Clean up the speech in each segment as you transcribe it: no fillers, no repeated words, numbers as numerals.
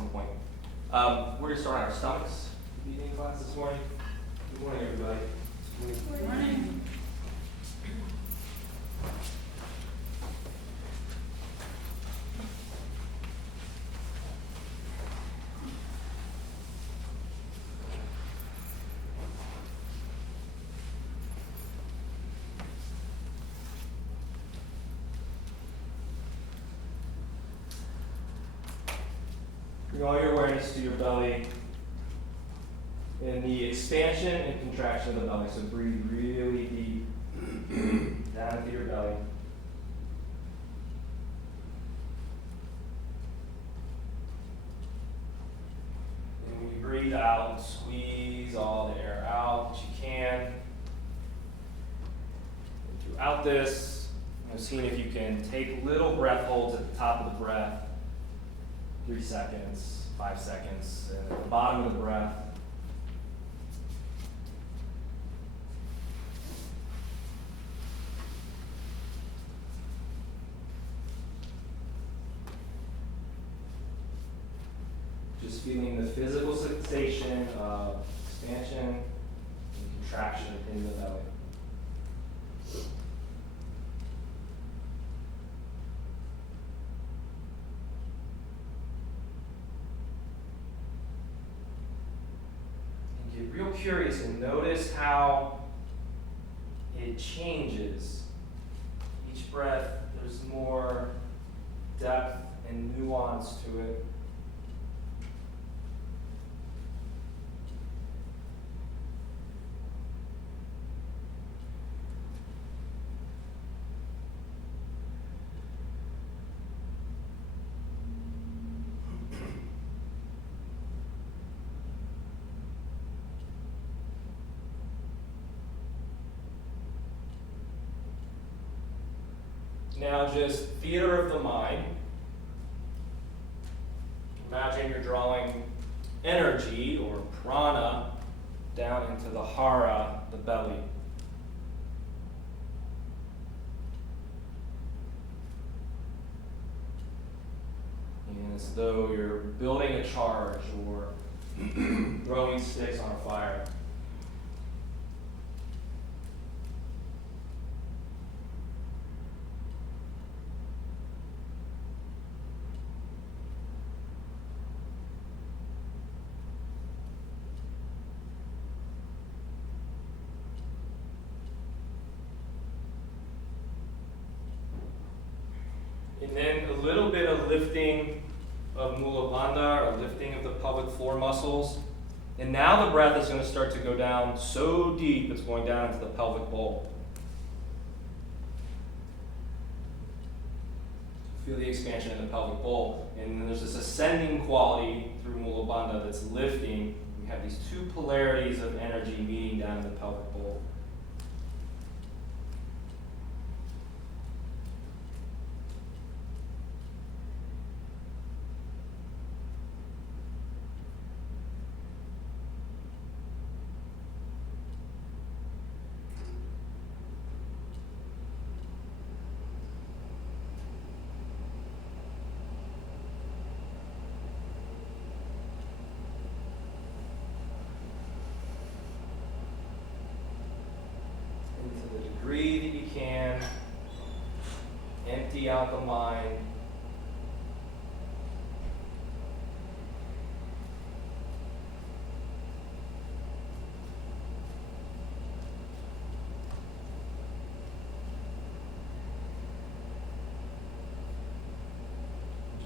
some point. We're going to start on our stomachs evening class this morning. Good morning, everybody. Good morning. Bring all your awareness to your belly and the expansion and contraction of the belly. So breathe really deep down into your belly. And when you breathe out, squeeze all the air out that you can. And throughout this, seeing if you can take little breath holds at the top of the breath. 3 seconds, 5 seconds, and at the bottom of the breath. Just feeling the physical sensation of expansion and contraction in the belly. Get real curious and notice how it changes. Each breath, there's more depth and nuance to it. Now just theater of the mind. Imagine you're drawing energy or prana down into the hara, the belly. And as though you're building a charge or throwing sticks on a fire. And then a little bit of lifting of mula bandha, or lifting of the pelvic floor muscles. And now the breath is going to start to go down so deep it's going down into the pelvic bowl. Feel the expansion in the pelvic bowl. And then there's this ascending quality through mula bandha that's lifting. We have these two polarities of energy meeting down in the pelvic bowl. To the degree that you can, empty out the mind.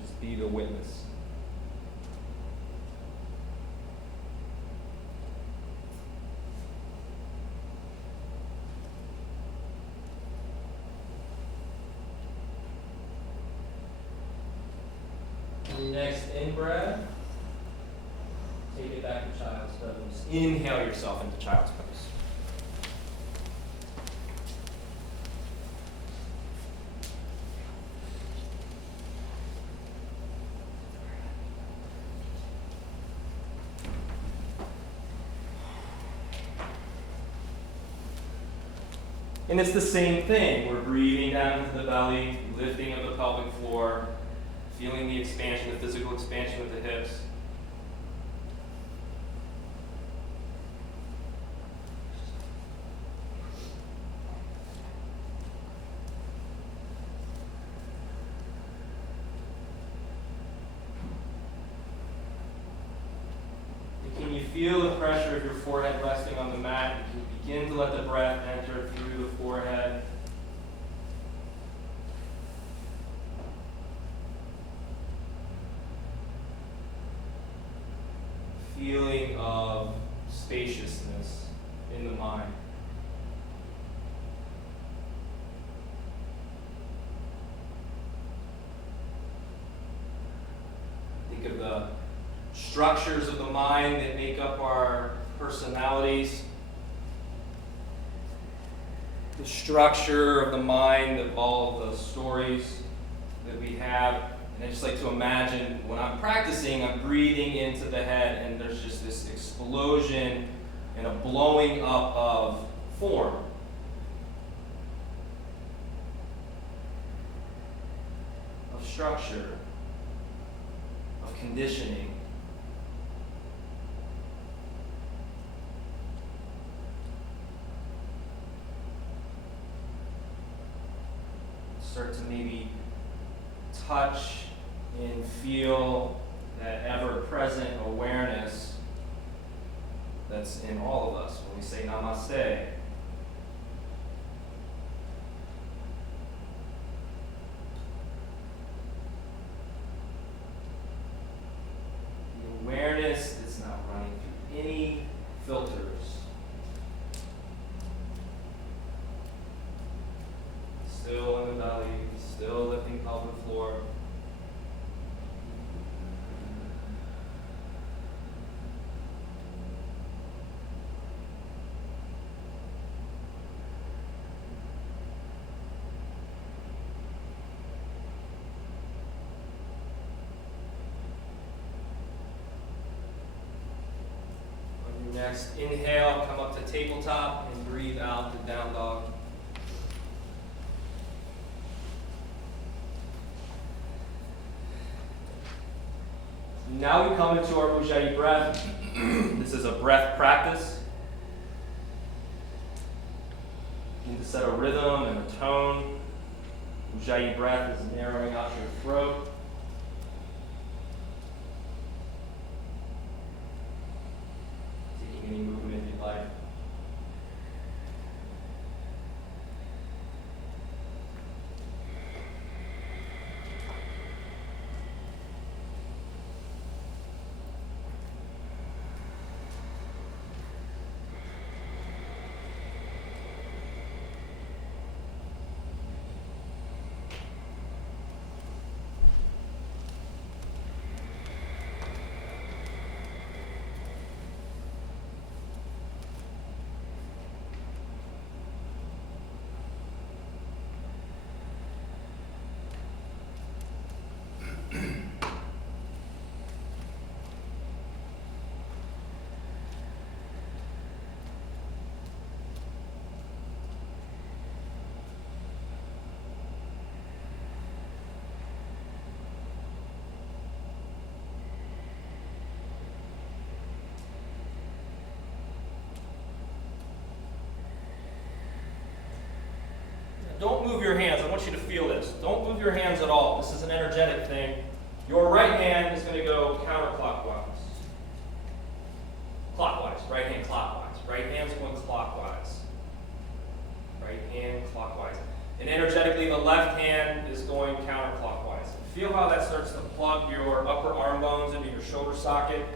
Just be the witness. Next in-breath, take it back to child's pose. Inhale yourself into child's pose. And it's the same thing. We're breathing down into the belly, lifting of the pelvic floor. Feeling the expansion, the physical expansion of the hips. Can you feel the pressure of your forehead resting on the mat? You can begin to let the breath enter through the forehead. Feeling of spaciousness in the mind. Think of the structures of the mind that make up our personalities. The structure of the mind of all of the stories that we have. And I just like to imagine when I'm practicing, I'm breathing into the head and there's just this explosion and a blowing up of form. Of structure. Of conditioning. Start to maybe touch and feel that ever-present awareness that's in all of us when we say namaste. The awareness that's not running through any filters. Still in the belly, still lifting pelvic floor. On your next inhale, come up to tabletop and breathe out to down dog. Now we come into our Ujjayi breath. This is a breath practice. You need to set a rhythm and a tone. Ujjayi breath is narrowing out your throat. Taking any movement you'd like. Don't move your hands. I want you to feel this. Don't move your hands at all. This is an energetic thing. Your right hand is going to go counterclockwise. Clockwise. Right hand clockwise. Right hand's going clockwise. Right hand clockwise. And energetically, the left hand is going counterclockwise. Feel how that starts to plug your upper arm bones into your shoulder socket.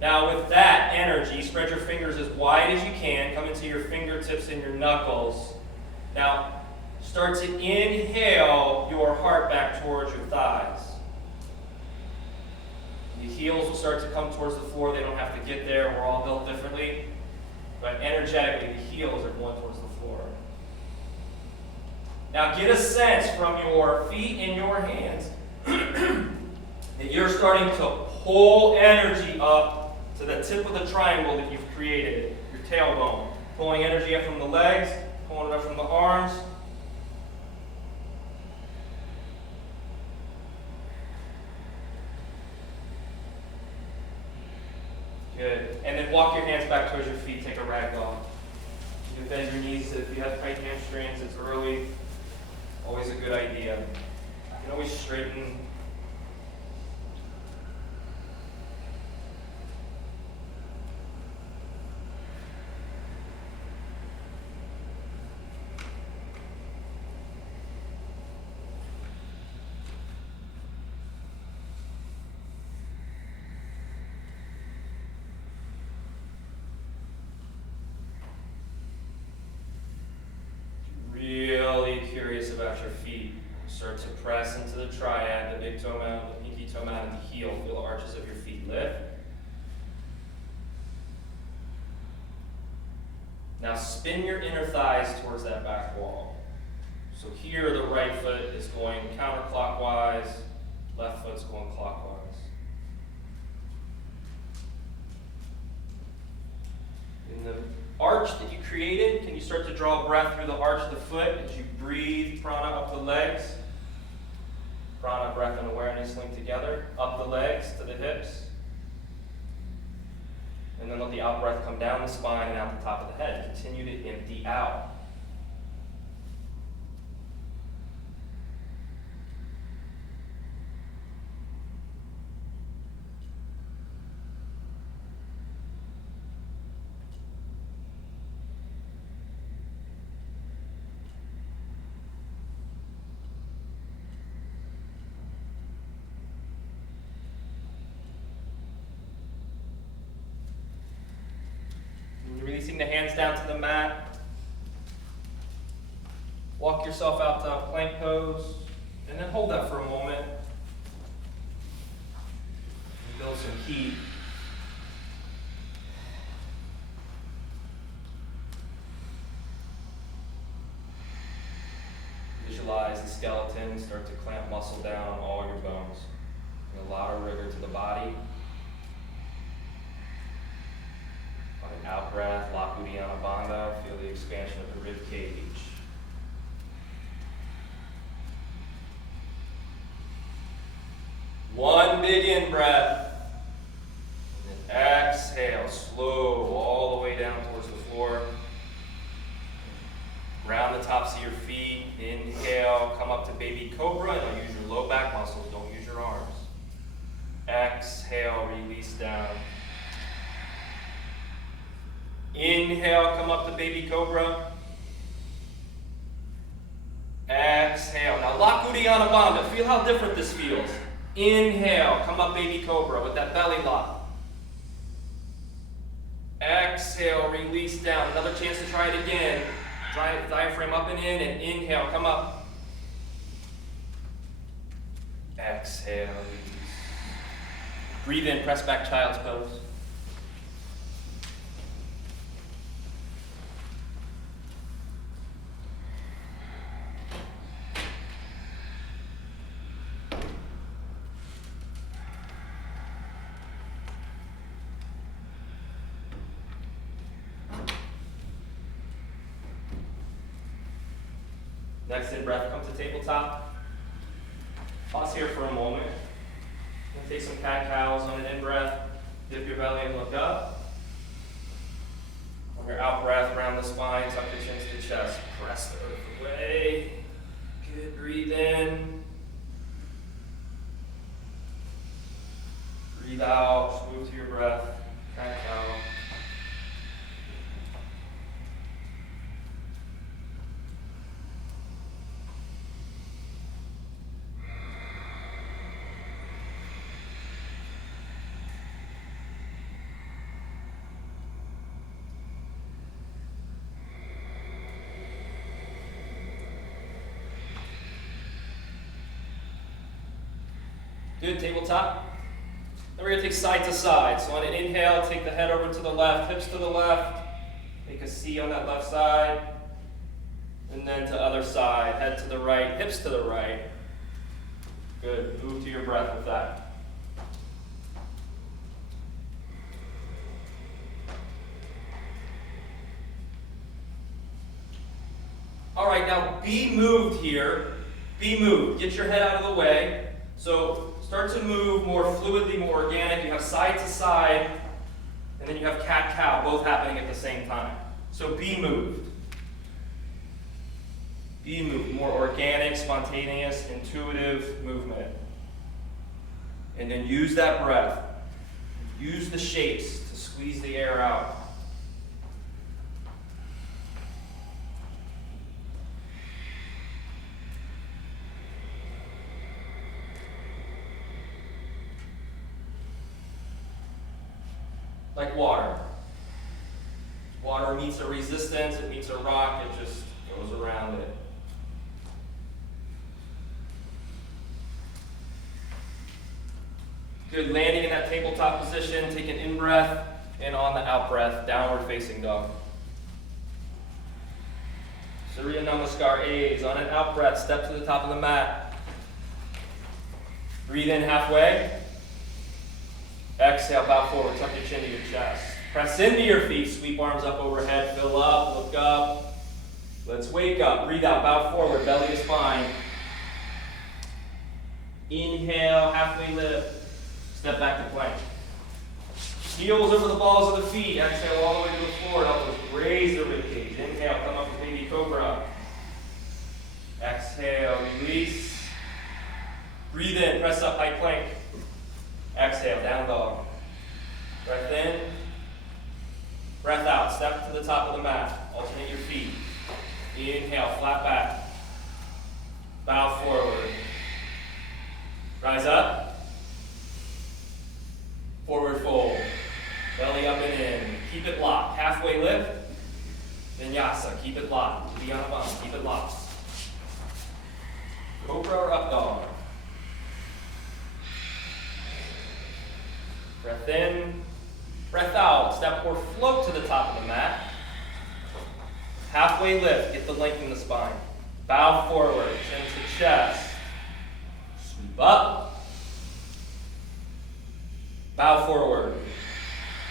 Now with that energy, spread your fingers as wide as you can. Come into your fingertips and your knuckles. Now start to inhale your heart back towards your thighs. The heels will start to come towards the floor. They don't have to get there. We're all built differently. But energetically, the heels are going towards the floor. Now get a sense from your feet and your hands that you're starting to pull energy up to the tip of the triangle that you've created, your tailbone. Pulling energy up from the legs, pulling it up from the arms, feet, take a ragdoll. You can bend your knees if you have tight hamstrings, it's early. Always a good idea. You can always straighten. Really curious about your feet. Start to press into the triad, the big toe mound, the pinky toe mound, and the heel. Feel the arches of your feet lift. Now spin your inner thighs towards that back wall. So here the right foot is going counterclockwise, left foot's going clockwise. In the arch that you created, can you start to draw breath through the arch of the foot as you breathe prana up the legs? Prana, breath, and awareness linked together. Up the legs to the hips. And then let the out breath come down the spine and out the top of the head. Continue to empty out. Releasing the hands down to the mat. Walk yourself out to plank pose, and then hold that for a moment. And build some heat. Visualize the skeleton start to clamp muscle down on all your bones. And a lot of rigor to the body. Out breath, lock Uddiyana Bandha, feel the expansion of the rib cage. One big in breath. And then exhale, slow all the way down towards the floor. Round the tops of your feet. Inhale, come up to baby cobra, and don't use your low back muscles, don't use your arms. Exhale, release down. Inhale, come up to baby cobra. Exhale. Now lock Uddiyana Bandha. Feel how different this feels. Inhale, come up baby cobra with that belly lock. Exhale, release down. Another chance to try it again. Diaphragm up and in, and inhale, come up. Exhale, release. Breathe in, press back child's pose. Next in breath, come to tabletop. Pause here for a moment. And take some cat-cows on an in-breath. Dip your belly and look up. On your out-breath, round the spine, tuck the chin to the chest. Press the earth away. Good, breathe in. Breathe out, smooth to your breath. Cat-cow. Good, tabletop. Then we're going to take side to side. So on an inhale, take the head over to the left, hips to the left. Make a C on that left side. And then to other side, head to the right, hips to the right. Good, move to your breath with that. All right, now be moved here. Be moved. Get your head out of the way. So start to move more fluidly, more organic. You have side to side. And then you have cat-cow, both happening at the same time. So be moved. Be moved. More organic, spontaneous, intuitive movement. And then use that breath. Use the shapes to squeeze the air out. Like water. Water meets a resistance, it meets a rock, it just goes around it. Good, landing in that tabletop position, take an in-breath, and on the out-breath, downward facing dog. Surya Namaskar A's. On an out-breath, step to the top of the mat. Breathe in halfway. Exhale, bow forward, tuck your chin to your chest. Press into your feet, sweep arms up overhead, fill up, look up. Let's wake up, breathe out, bow forward, belly to spine. Inhale, halfway lift, step back to plank. Heels over the balls of the feet, exhale all the way to the floor, elbows raise the ribcage. Inhale, come up to baby cobra. Exhale, release. Breathe in, press up, high plank. Exhale, down dog. Breath in. Breath out. Step to the top of the mat. Alternate your feet. Inhale, flat back. Bow forward. Rise up. Forward fold. Belly up and in. Keep it locked. Halfway lift. Vinyasa. Keep it locked. Beyond the bum. Keep it locked. Cobra or up dog. Breath in, breath out. Step or float to the top of the mat. Halfway lift, get the length in the spine. Bow forward, chin to chest. Sweep up. Bow forward.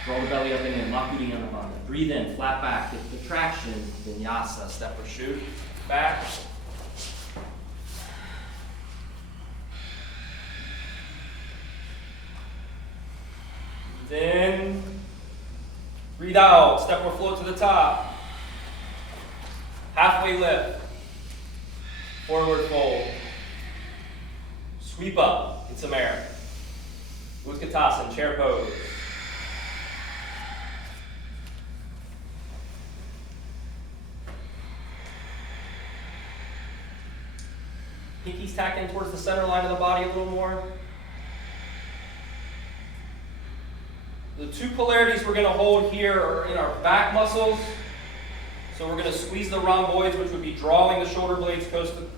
Roll the belly up and in, Makudi Anabandha. Breathe in, flat back, get the traction. Vinyasa, step or shoot. Back. In, breathe out, step or float to the top. Halfway lift, forward fold. Sweep up, get some air. Utkatasana, chair pose. Pinkies tack in towards the center line of the body a little more. The two polarities we're going to hold here are in our back muscles. So we're going to squeeze the rhomboids, which would be drawing the shoulder blades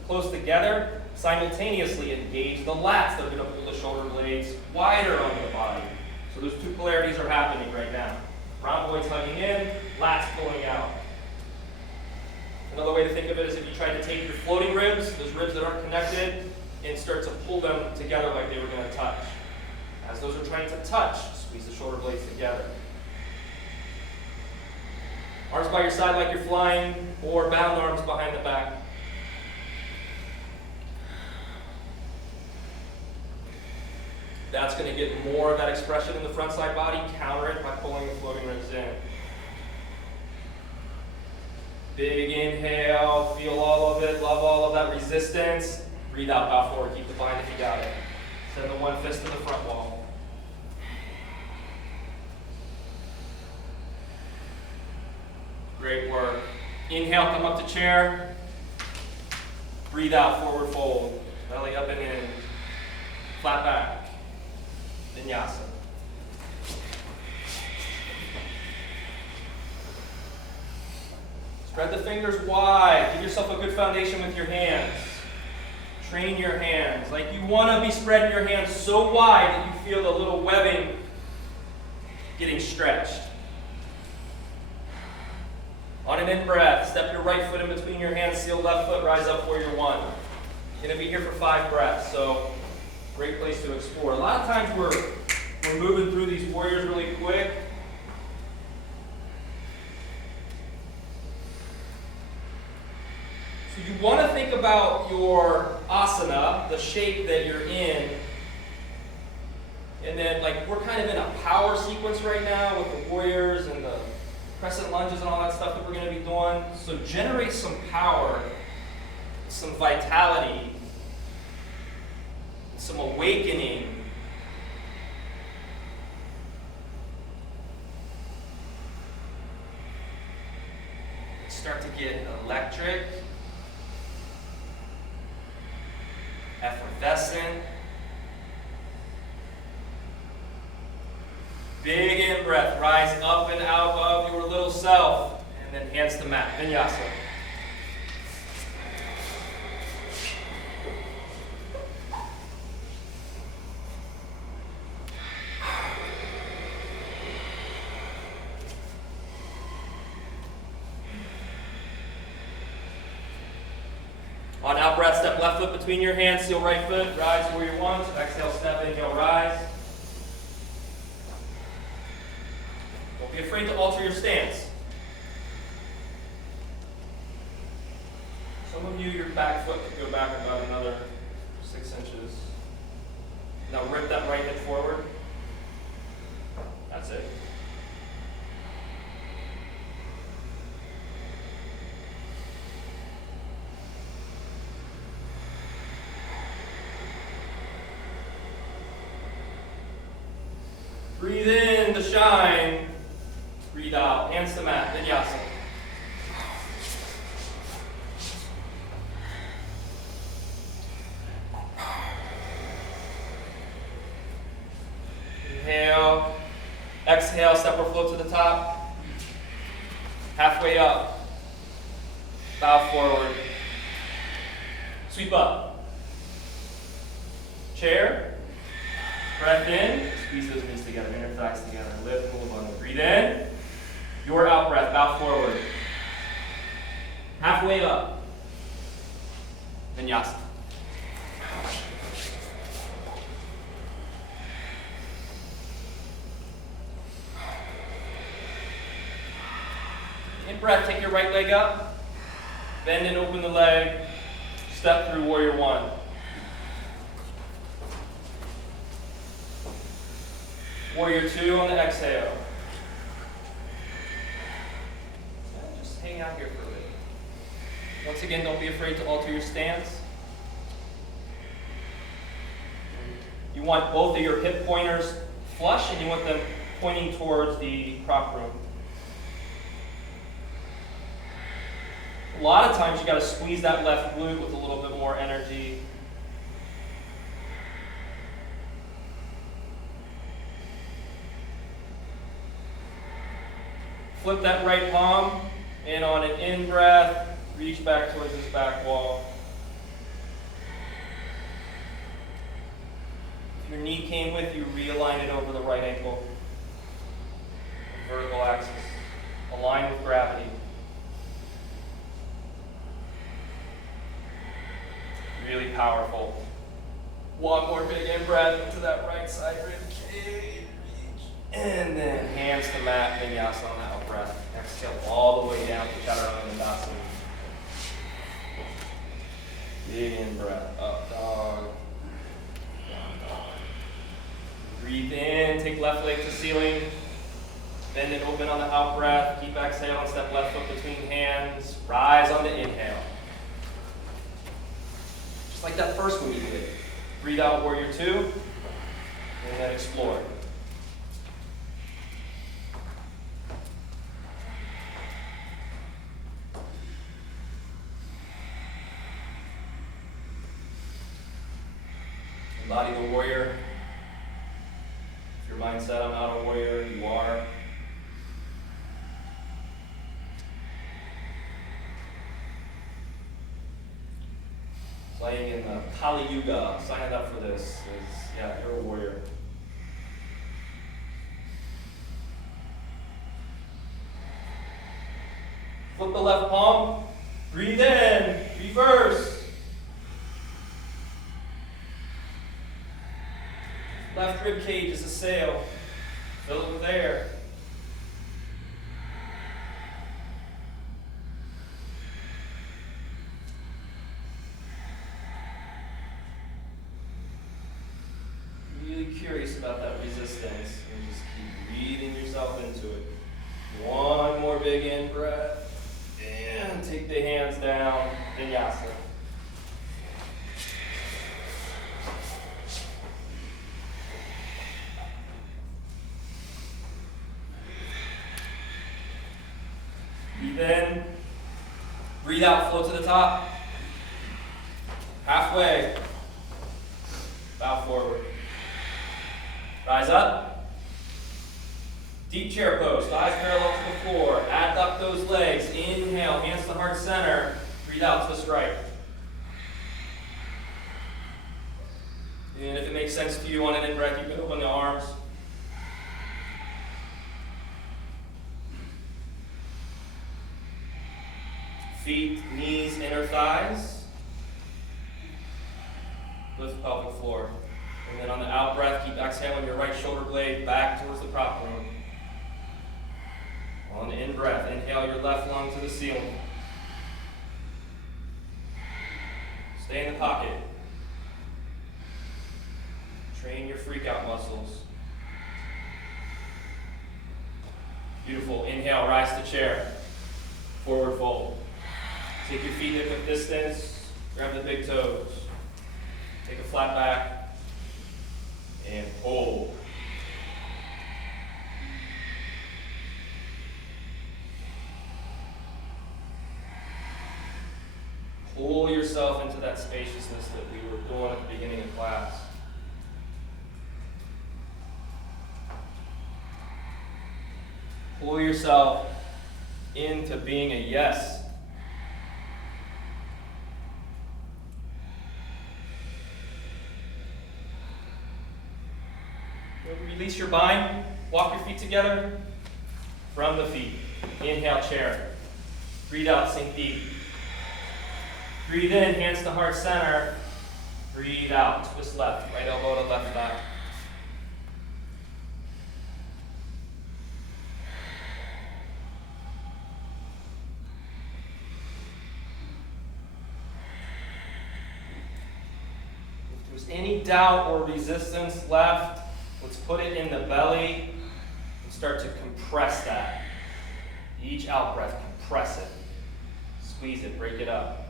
close together. Simultaneously engage the lats that are going to pull the shoulder blades wider onto the body. So those two polarities are happening right now. Rhomboids hugging in, lats pulling out. Another way to think of it is if you try to take your floating ribs, those ribs that aren't connected, and start to pull them together like they were going to touch. As those are trying to touch, squeeze the shoulder blades together. Arms by your side like you're flying, or bound arms behind the back. That's going to get more of that expression in the front side body. Counter it by pulling the floating ribs in. Big inhale, feel all of it, love all of that resistance. Breathe out, bow forward, keep the bind if you got it. Send the one fist to the front wall. Great work. Inhale, come up to chair. Breathe out, forward fold. Belly up and in. Flat back. Vinyasa. Spread the fingers wide. Give yourself a good foundation with your hands. Train your hands. Like you want to be spreading your hands so wide that you feel the little webbing getting stretched. On an in-breath, step your right foot in between your hands, seal left foot, rise up warrior one. You're going to be here for 5 breaths, so great place to explore. A lot of times we're moving through these warriors really quick. So you want to think about your asana, the shape that you're in, And then we're kind of in a power sequence right now with the warriors and the crescent lunges and all that stuff that we're going to be doing. So generate some power, some vitality, some awakening. Start to get electric, effervescent. Big in breath, rise up and out of your little self, and then hands to mat, Vinyasa. On out breath, step left foot between your hands, seal right foot, rise warrior one. So exhale, step, inhale, rise. Don't be afraid to alter your stance. Some of you, your back foot could go back about another 6 inches. Now rip that right hip forward. That's it. Breathe in to shine. Breathe out. Hands to mat. Vinyasa. Inhale. Exhale. Step or float to the top. Halfway up. Bow forward. Sweep up. Chair. Breath in. Squeeze those knees together, inner thighs together. Lift, move on. Breathe in. Your out breath, bow forward. Halfway up. Vinyasa. In breath, take your right leg up. Bend and open the leg. Step through warrior one. Warrior two on the exhale. And just hang out here for a bit. Once again, don't be afraid to alter your stance. You want both of your hip pointers flush and you want them pointing towards the prop room. A lot of times you got to squeeze that left glute with a little bit more energy. Flip that right palm, and on an in-breath, reach back towards this back wall. If your knee came with you, realign it over the right ankle. Vertical axis. Align with gravity. Really powerful. One more big in-breath into that right side rib cage. And then hands to mat, Vinyasa on that out breath. Exhale all the way down to Chaturanga. Big in breath, up dog, down dog. Breathe in, take left leg to ceiling. Bend and open on the out breath. Keep exhaling, step left foot between hands. Rise on the inhale. Just like that first one you did. Breathe out, warrior two. And then explore. Embody the warrior. If your mind's set on outer warrior, you are. Playing in the Kali Yuga, signing up for this. You're a warrior. Flip the left palm. Breathe in. Reverse. Left rib cage is a sail. Fill it with air. Really curious about that resistance and just keep breathing yourself into it. One more big in breath. And take the hands down, Vinyasa. Breathe in. Breathe out, float to the top. Halfway. Bow forward. Rise up. Deep chair pose, thighs parallel to the floor. Adduct those legs. Inhale, hands to heart center. Breathe out, twist right. And if it makes sense to you on an in-breath, you can open the arms. Feet, knees, inner thighs. Lift pelvic floor. And then on the out breath, keep exhaling your right shoulder blade back towards the prop room. On the in breath, inhale your left lung to the ceiling. Stay in the pocket. Train your freak out muscles. Beautiful. Inhale, rise to chair. Forward fold. Take your feet hip distance. Grab the big toes. Take a flat back. And hold. Pull yourself into that spaciousness that we were doing at the beginning of class. Pull yourself into being a yes. Release your bind. Walk your feet together from the feet. Inhale, chair. Breathe out, sink deep. Breathe in, hands to heart center. Breathe out, twist left. Right elbow to left thigh. If there's any doubt or resistance left, let's put it in the belly and start to compress that. Each out breath, compress it. Squeeze it, break it up.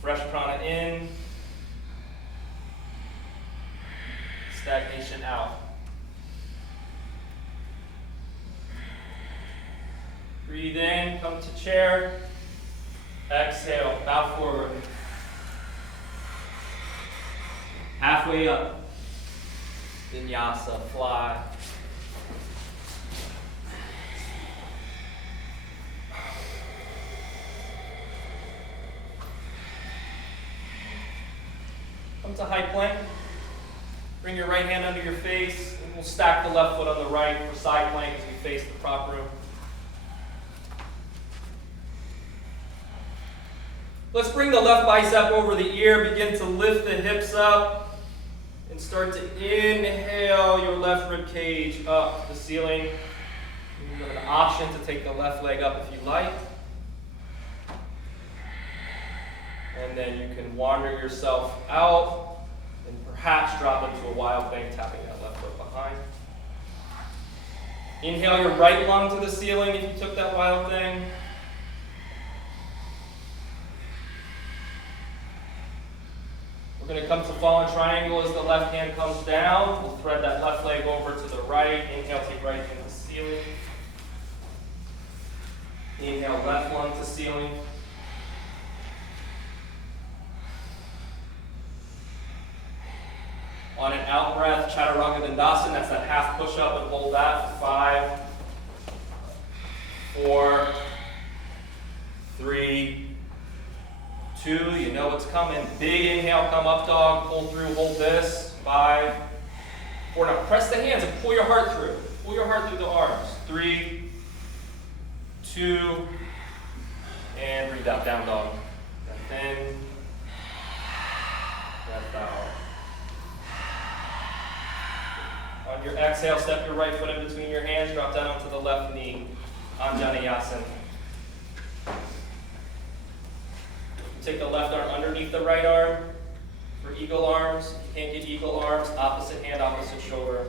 Fresh prana in. Stagnation out. Breathe in, come to chair. Exhale, bow forward. Halfway up. Vinyasa, fly. Come to high plank. Bring your right hand under your face, and we'll stack the left foot on the right for side plank as we face the prop room. Let's bring the left bicep over the ear, begin to lift the hips up, and start to inhale your left rib cage up to the ceiling. You have an option to take the left leg up if you like. And then you can wander yourself out and perhaps drop into a wild thing, tapping that left foot behind. Inhale your right lung to the ceiling if you took that wild thing. We're going to come to fallen triangle as the left hand comes down. We'll thread that left leg over to the right. Inhale, take right hand to ceiling. Inhale, left lung to ceiling. On an out breath, Chaturanga Dandasana, that's that half push up, and hold that for 5, 4, 3, 2, you know what's coming. Big inhale, come up dog, pull through, hold this. 5, 4, now press the hands and pull your heart through. Pull your heart through the arms. 3, 2, and breathe out, down dog. Breath in, breath out. On your exhale, step your right foot in between your hands, drop down onto the left knee. Anjaneyasana. Take the left arm underneath the right arm. For eagle arms, if you can't get eagle arms, opposite hand, opposite shoulder.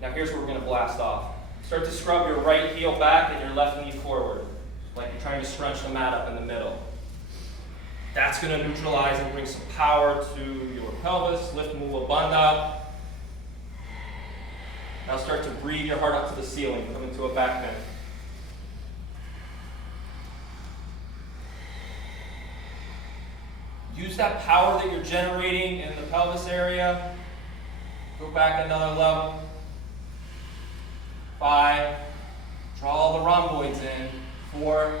Now here's where we're going to blast off. Start to scrub your right heel back and your left knee forward, like you're trying to scrunch the mat up in the middle. That's going to neutralize and bring some power to your pelvis. Lift Mula Bandha. Now start to breathe your heart up to the ceiling. Come into a back bend. Use that power that you're generating in the pelvis area. Go back another level. 5. Draw all the rhomboids in. 4.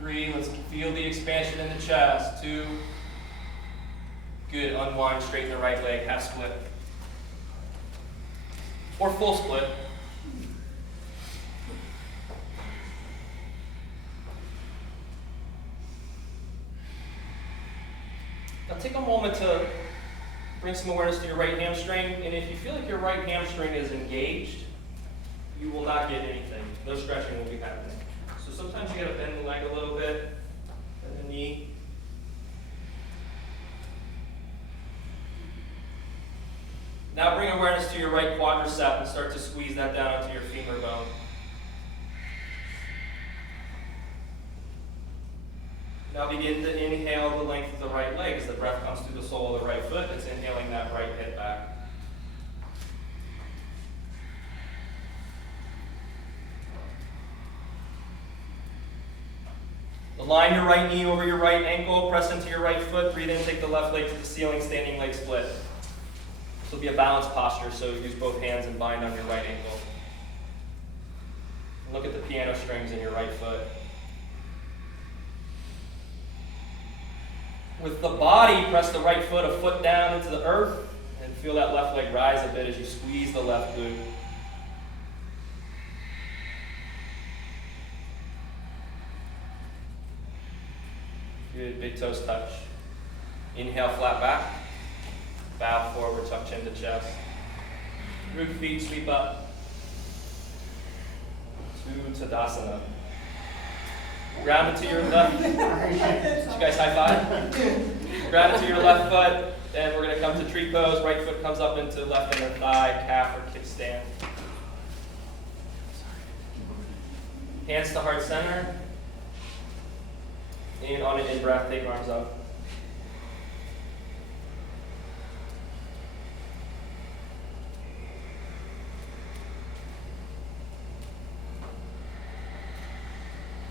3. Let's feel the expansion in the chest. 2. Good. Unwind, straighten the right leg, half split. Or full split. Now take a moment to bring some awareness to your right hamstring, and if you feel like your right hamstring is engaged, you will not get anything. No stretching will be happening. So sometimes you gotta bend the leg a little bit, bend the knee. Now bring awareness to your right quadricep and start to squeeze that down into your femur bone. Now begin to inhale the length of the right leg as the breath comes through the sole of the right foot. It's inhaling that right hip back. Align your right knee over your right ankle. Press into your right foot. Breathe in. Take the left leg to the ceiling. Standing leg split. This will be a balanced posture, so use both hands and bind on your right ankle. Look at the piano strings in your right foot. With the body, press the right foot a foot down into the earth and feel that left leg rise a bit as you squeeze the left glute. Good, big toes touch. Inhale, flat back. Bow forward, tuck chin to chest. Root feet, sweep up. To Tadasana. Ground it to your left. Did you guys high five? Ground it to your left foot. Then we're going to come to tree pose. Right foot comes up into left inner thigh, calf or kickstand. Hands to heart center. And on an in-breath, take arms up.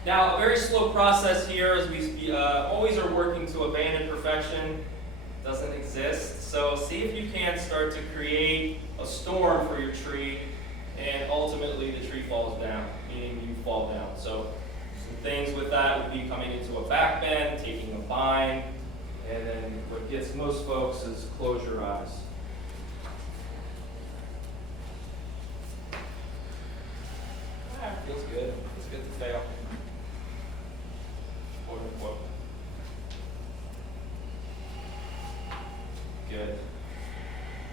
Now, a very slow process here as we always are working to abandon perfection. Doesn't exist. So see if you can start to create a storm for your tree, and ultimately the tree falls down, meaning you fall down. So some things with that would be coming into a back bend, taking a bind, and then what gets most folks is close your eyes. Feels good. It's good to fail. Quote unquote. Good.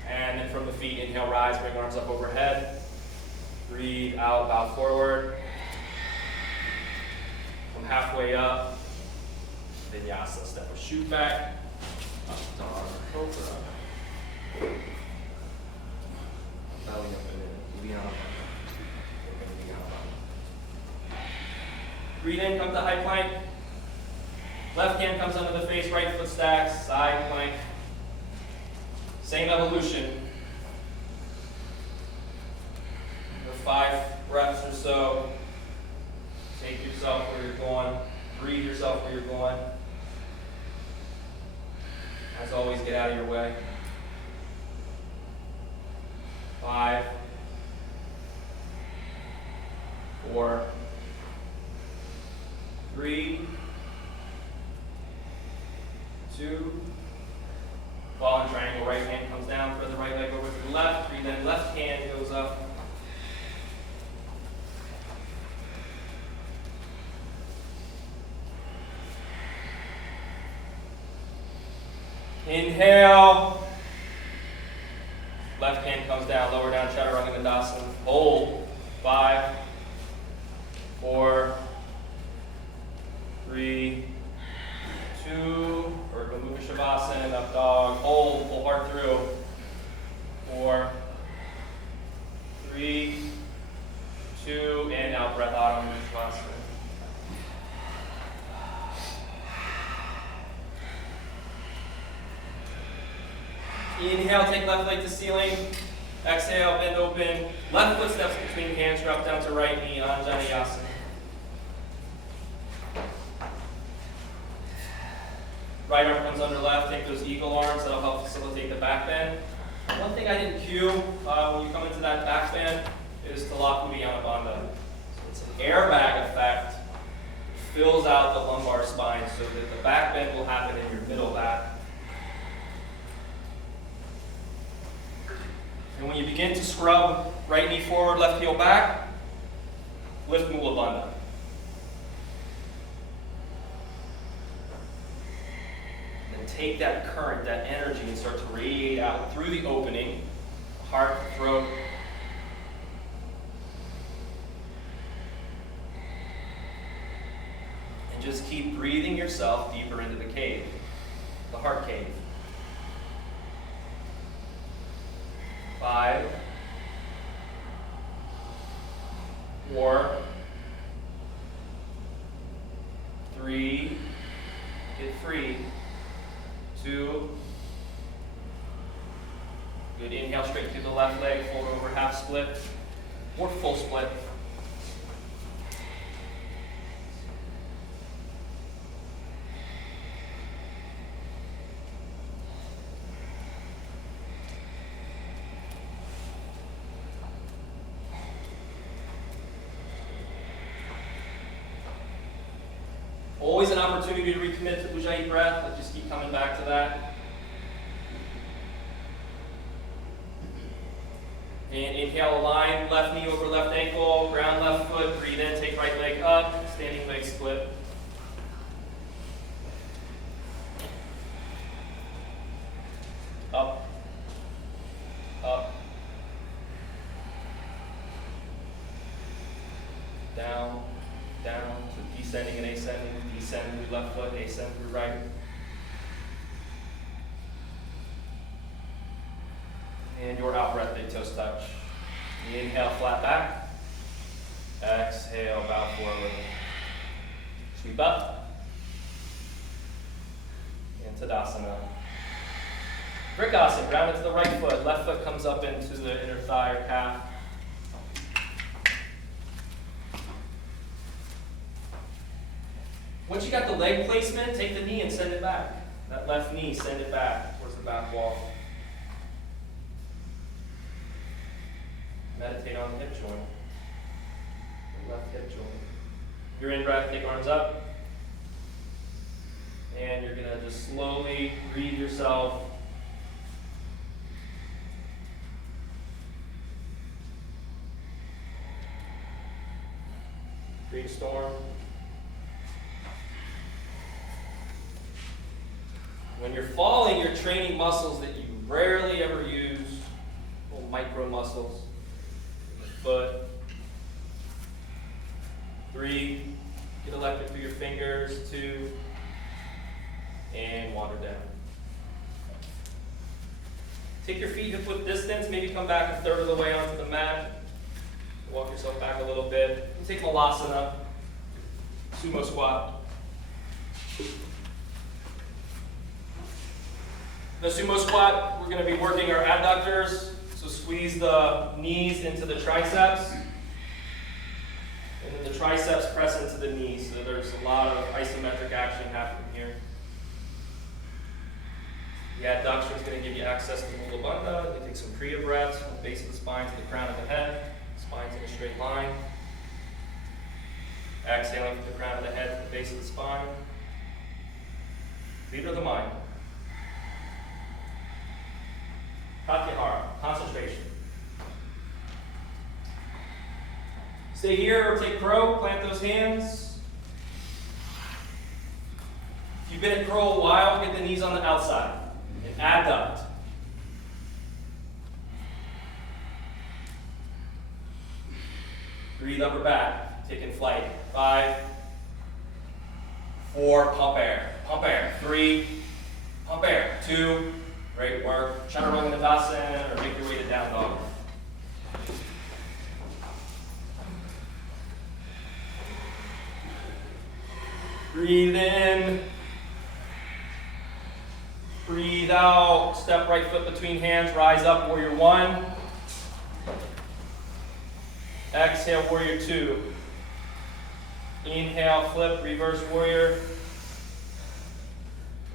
And then from the feet, inhale, rise, bring arms up overhead. Breathe out, bow forward. From halfway up, Vinyasa. Step a shoot back. Up to arm cobra. Belly up and in. Lean on. Breathe in, come to high plank. Left hand comes under the face, right foot stacks, side plank. Same evolution. For 5 reps or so. Take yourself where you're going. Breathe yourself where you're going. As always, get out of your way. 5, 4, 3, 2, ball and triangle, right hand comes down, throw the right leg over to the left, breathe in, left hand goes up. Inhale, left hand comes down, lower down, Chaturanga Dandasana, hold, 5, 4, 3, 2, or Mukha Shavasana, up dog, hold, pull hard through. 4, 3, 2, and out breath out on Mukha Shavasana. Inhale, take left leg to ceiling. Exhale, bend open. Left foot steps between hands, drop down to right knee, Anjaneyasana. Right arm comes under left, take those eagle arms, that'll help facilitate the back bend. One thing I didn't cue when you come into that back bend is Talak Uddiyana Bandha. So it's an airbag effect. It fills out the lumbar spine so that the back bend will happen in your middle back. And when you begin to scrub right knee forward, left heel back, lift Mula Bandha. Then take that current, that energy, and start to radiate out through the opening, heart, throat. And just keep breathing yourself deeper into the cave, the heart cave. 5, 4, 3, get free, 2, good, inhale straight through the left leg, fold over half split, or full split. Always an opportunity to recommit to Ujjayi breath, but just keep coming back to that. And inhale, align, left knee over left ankle, ground left foot, breathe in, take right leg up, standing leg split. Up, up, down, down, so descending and ascending, descend through left foot, ascend through right. And your out breath, big toes touch. Inhale, flat back. Exhale, bow forward. Sweep up. And Tadasana. Vrikasana, ground into the right foot. Left foot comes up into the inner thigh or calf. Once you got the leg placement, take the knee and send it back. That left knee, send it back towards the back wall. Meditate on the hip joint. The left hip joint. Your in-breath, take arms up. And you're going to just slowly breathe yourself. Create a storm. When you're falling, you're training muscles that you rarely ever use, little micro muscles. Foot. 3, get electric through your fingers. 2, and water down. Take your feet hip width distance, maybe come back a third of the way onto the mat. Walk yourself back a little bit. And take Malasana, sumo squat. The sumo squat, we're going to be working our abductors. So squeeze the knees into the triceps. And then the triceps press into the knees. So there's a lot of isometric action happening here. The adduction is going to give you access to Mula Bandha. You take some Kriya breaths from the base of the spine to the crown of the head. Spine's in a straight line. Exhaling from the crown of the head to the base of the spine. Leader of the mind. Pratyahara, concentration. Stay here or take crow, plant those hands. If you've been at crow a while, get the knees on the outside and adduct. Breathe upper back. taking flight. 5, 4, pump air. 3, pump air. 2, great work. Chaturanga or make your way to down dog. Breathe in. Breathe out. Step right foot between hands. Rise up, warrior 1. Exhale, warrior 2. Inhale, flip, reverse warrior.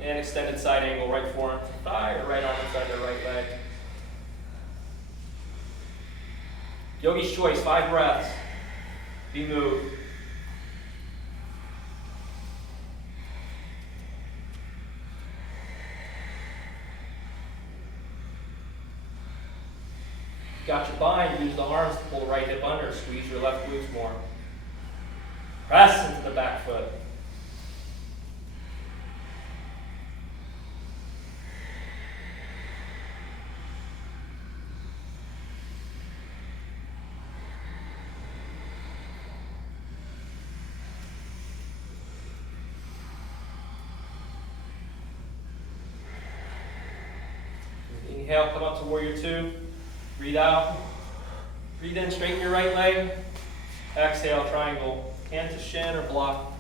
And extended side angle, right forearm to thigh or right arm inside the right leg. Yogi's choice, 5 breaths. Be moved. Got your bind, use the arms to pull right hip under, squeeze your left glutes more. Press into the back foot. Inhale, come up to warrior 2. Breathe out. Breathe in, straighten your right leg. Exhale, triangle. Hand to shin or block.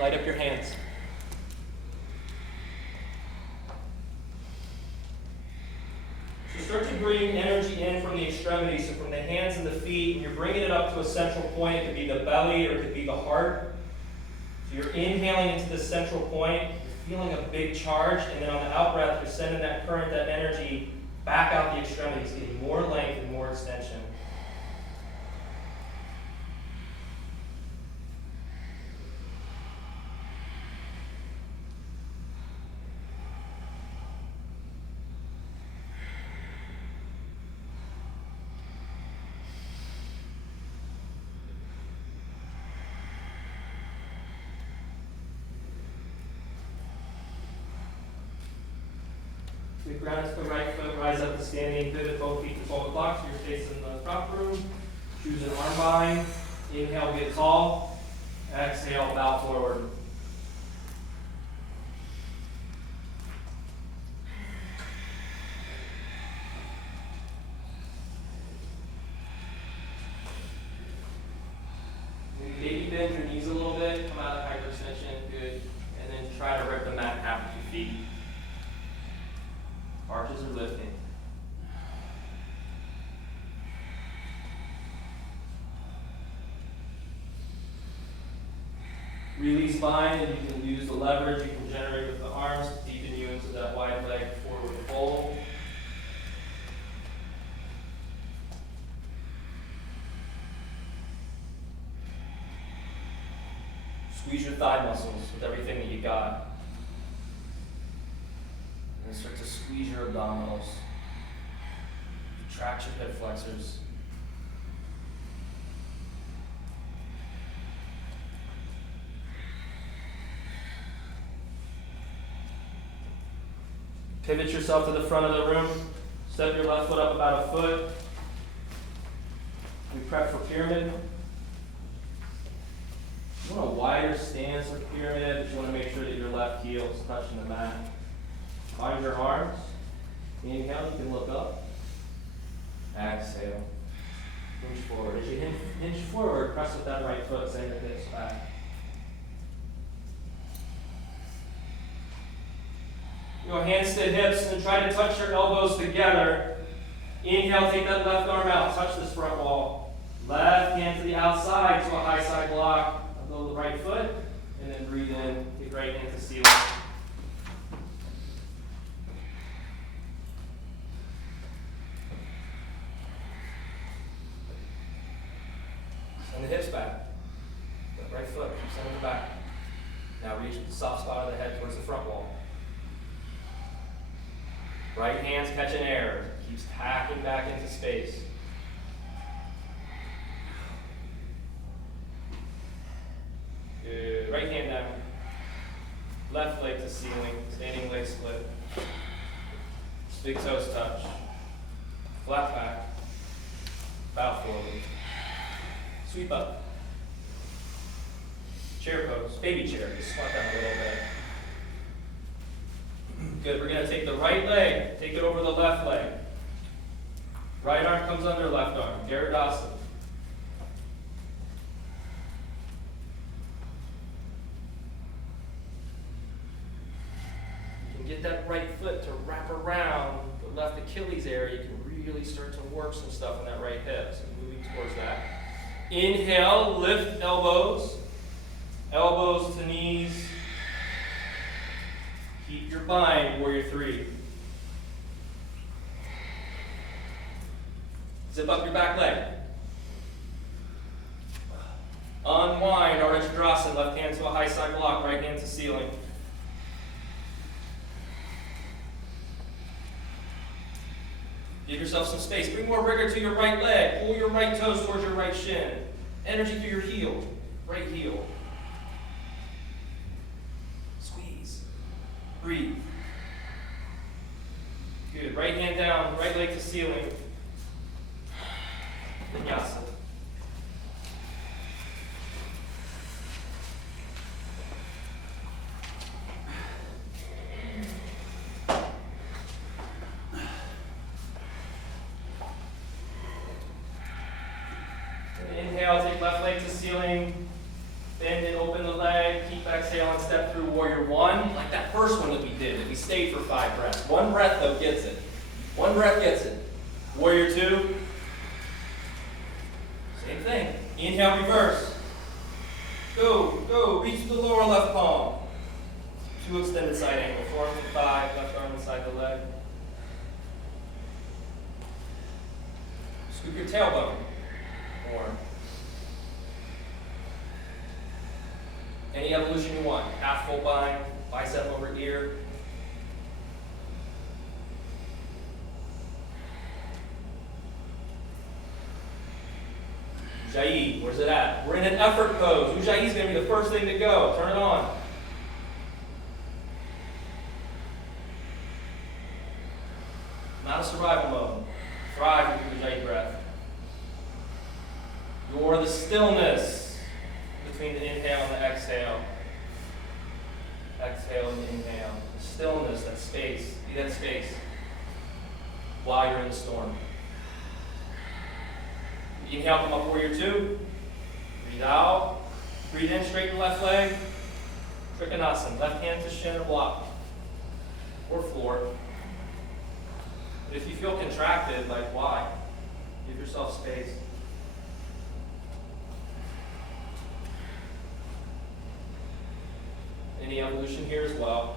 Light up your hands. So start to bring energy in from the extremities, so from the hands and the feet, and you're bringing it up to a central point. It could be the belly or it could be the heart. So you're inhaling into the central point, you're feeling a big charge, and then on the out breath, you're sending that current, that energy back out the extremities, getting more length and more extension. Sweep ground to the right foot, rise up to standing, pivot both feet to 12 o'clock, so you're facing the prop room. Choose an arm bind. Inhale, get tall. Exhale, bow forward. Maybe bend your knees a little bit, come out of hyperextension, good. And then try to rip the mat in half with your feet. Arches are lifting. Release bind, and you can use the leverage you can generate with the arms to deepen you into that wide leg forward fold. Squeeze your thigh muscles with everything that you got. And start to squeeze your abdominals. Tract your hip flexors. Pivot yourself to the front of the room. Step your left foot up about a foot. We prep for pyramid. You want a wider stance or pyramid, but you want to make sure that your left heel is touching the mat. Find your arms. Inhale, you can look up. Exhale. Hinge forward. As you hinge forward, press with that right foot, send your hips back. You go hands to hips and try to touch your elbows together. Inhale, take that left arm out, touch this front wall. Left hand to the outside to a high side block of the right foot, and then breathe in, take right hand to ceiling. Send the hips back. That right foot, send it back. Now reach the soft spot of the head towards the front wall. Right hand's catching air, keeps packing back into space. Good. Right hand down. Left leg to ceiling, standing leg split. Big toes touch. Flat back. Bow forward. Sweep up. Chair pose. Baby chair. Just squat down a little bit. Good. We're going to take the right leg. Take it over the left leg. Right arm comes under left arm. Vinyasa. Get that right foot to wrap around the left Achilles area. You can really start to work some stuff in that right hip. So moving towards that. Inhale, lift elbows. Elbows to knees. Keep your bind, warrior three. Zip up your back leg. Unwind, Ardha left hand to a high side block, right hand to ceiling. Give yourself some space. Bring more rigor to your right leg. Pull your right toes towards your right shin. Energy through your heel. Right heel. Squeeze. Breathe. Good. Right hand down. Right leg to ceiling. Vinyasa. Inhale, take left leg to ceiling. Bend and open the leg. Keep exhaling, step through warrior one. Like that first one that we did. We stayed for 5 breaths. One breath though gets it. One breath gets it. Warrior two. Same thing. Inhale, reverse. Go, go. Reach to the lower left palm. 2 extended side angle. Forearm to thigh, left arm inside the leg. Scoop your tailbone. More. Any evolution you want. Half full bind, bicep over ear. Ujjayi, where's it at? We're in an effort pose. Ujjayi is going to be the first thing to go. Turn it on. Not a survival mode. Thrive with your Ujjayi breath. You're the stillness between the inhale and the exhale. Exhale and inhale. The stillness, that space. Be that space while you're in the storm. Inhale, come up warrior two. Breathe out. Breathe in, straighten left leg. Trikonasana. Left hand to shin or block. Or floor. But if you feel contracted, like why? Give yourself space. Any evolution here as well.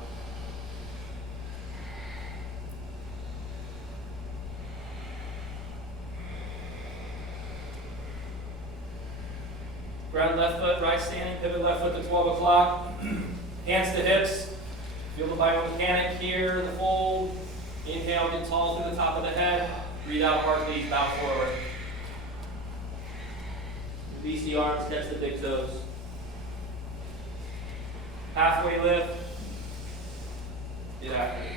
Ground left foot, right standing, pivot left foot to 12 o'clock. Hands to hips. Feel the biomechanic here, the fold. Inhale, get tall through the top of the head. Breathe out, heart lead, bow forward. Release the arms, catch the big toes. Halfway lift. Get after it.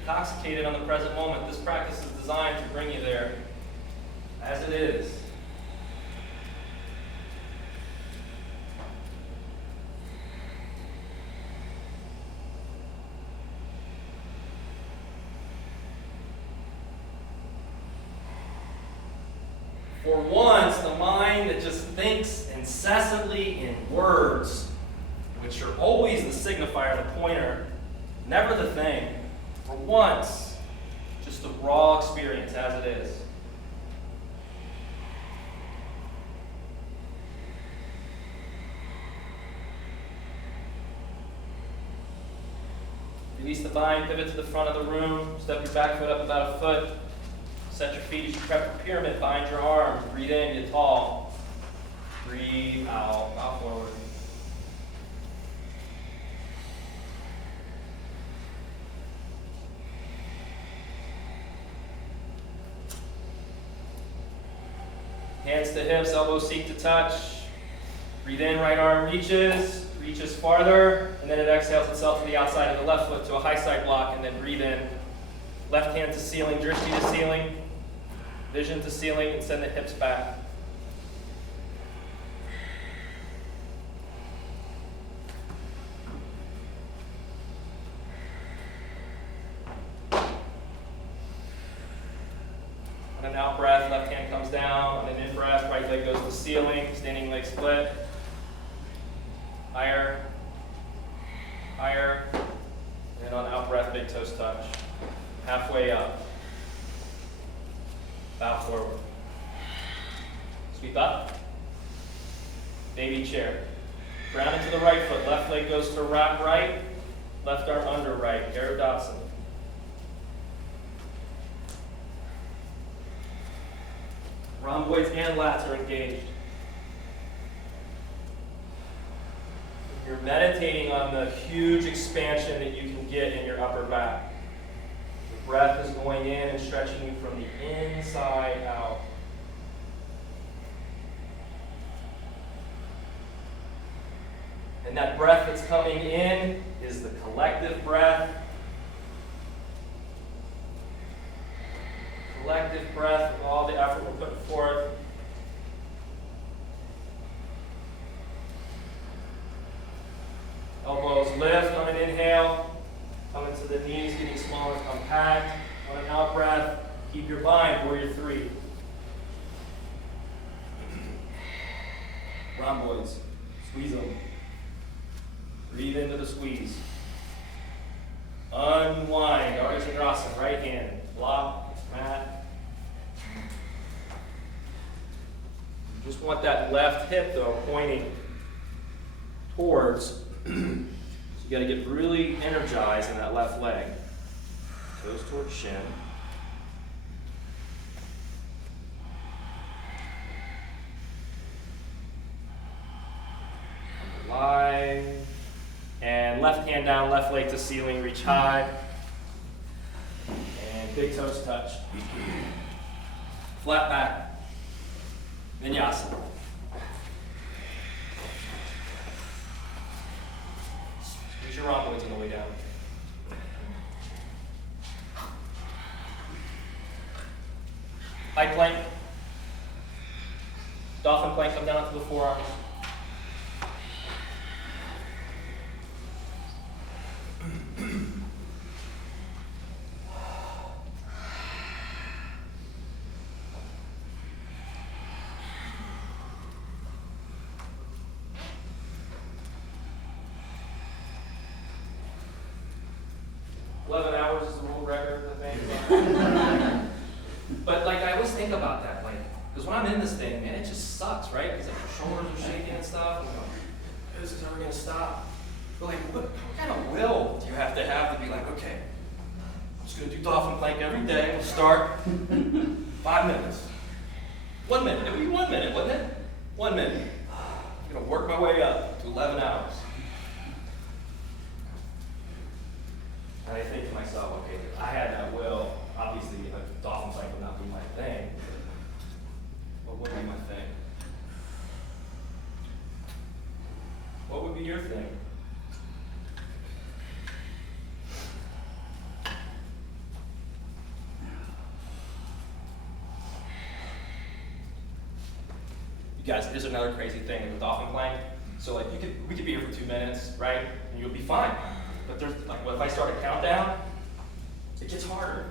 Intoxicated on the present moment. This practice is designed to bring you there as it is. For once, the mind that just thinks incessantly in words, which are always the signifier, the pointer, never the thing. For once, just the raw experience as it is. Release the bind, pivot to the front of the room, step your back foot up about a foot. Set your feet as you prep for pyramid. Bind your arms. Breathe in, get tall. Breathe out, bow forward. Hands to hips, elbows seek to touch. Breathe in, right arm reaches farther, and then it exhales itself to the outside of the left foot to a high side block, and then breathe in. Left hand to ceiling, drishti to ceiling, vision to ceiling, and send the hips back. On an out breath, left hand comes down. On an in breath, right leg goes to ceiling, standing leg split. Higher, higher, and on out breath, big toes touch. Halfway up. Bow forward. Sweep up. Baby chair. Ground into the right foot. Left leg goes to wrap right. Left arm under right. Garudasana. Rhomboids and lats are engaged. You're meditating on the huge expansion that you can get in your upper back. The breath is going in and stretching you from the inside out. And that breath that's coming in is the collective breath. Collective breath with all the effort we're putting forth. Elbows lift on an inhale. Come into the knees, getting smaller, compact. On an out breath, keep your bind, warrior three. Rhomboids, squeeze them. Breathe into the squeeze. Unwind, Ardha Chandrasana, right hand. Block, mat. You just want that left hip, though, pointing towards. So you got to get really energized in that left leg. Toes towards shin. Line. And left hand down, left leg to ceiling, reach high. And big toes touch. Flat back. Vinyasa. Use your rhomboids on the way down. High plank. Dolphin plank, come down to the forearms. Hours is the world record, I think. But like, I always think about that, like, because when I'm in this thing, man, it just sucks, right? Because like your shoulders are shaking and stuff. And I'm like, is this ever gonna stop? But like, what kind of will do you have to be like, okay, I'm just gonna do dolphin plank every day. We'll start 5 minutes. 1 minute. It would be 1 minute, wouldn't it? 1 minute. I'm gonna work my way up to 11 hours. And I think to myself, okay, if I had that will, obviously a dolphin plank would not be my thing. What would be my thing? What would be your thing? You guys, here's another crazy thing with dolphin plank. So like we could be here for 2 minutes, right? And you'll be fine. But there's like, what if I start a countdown? It gets harder.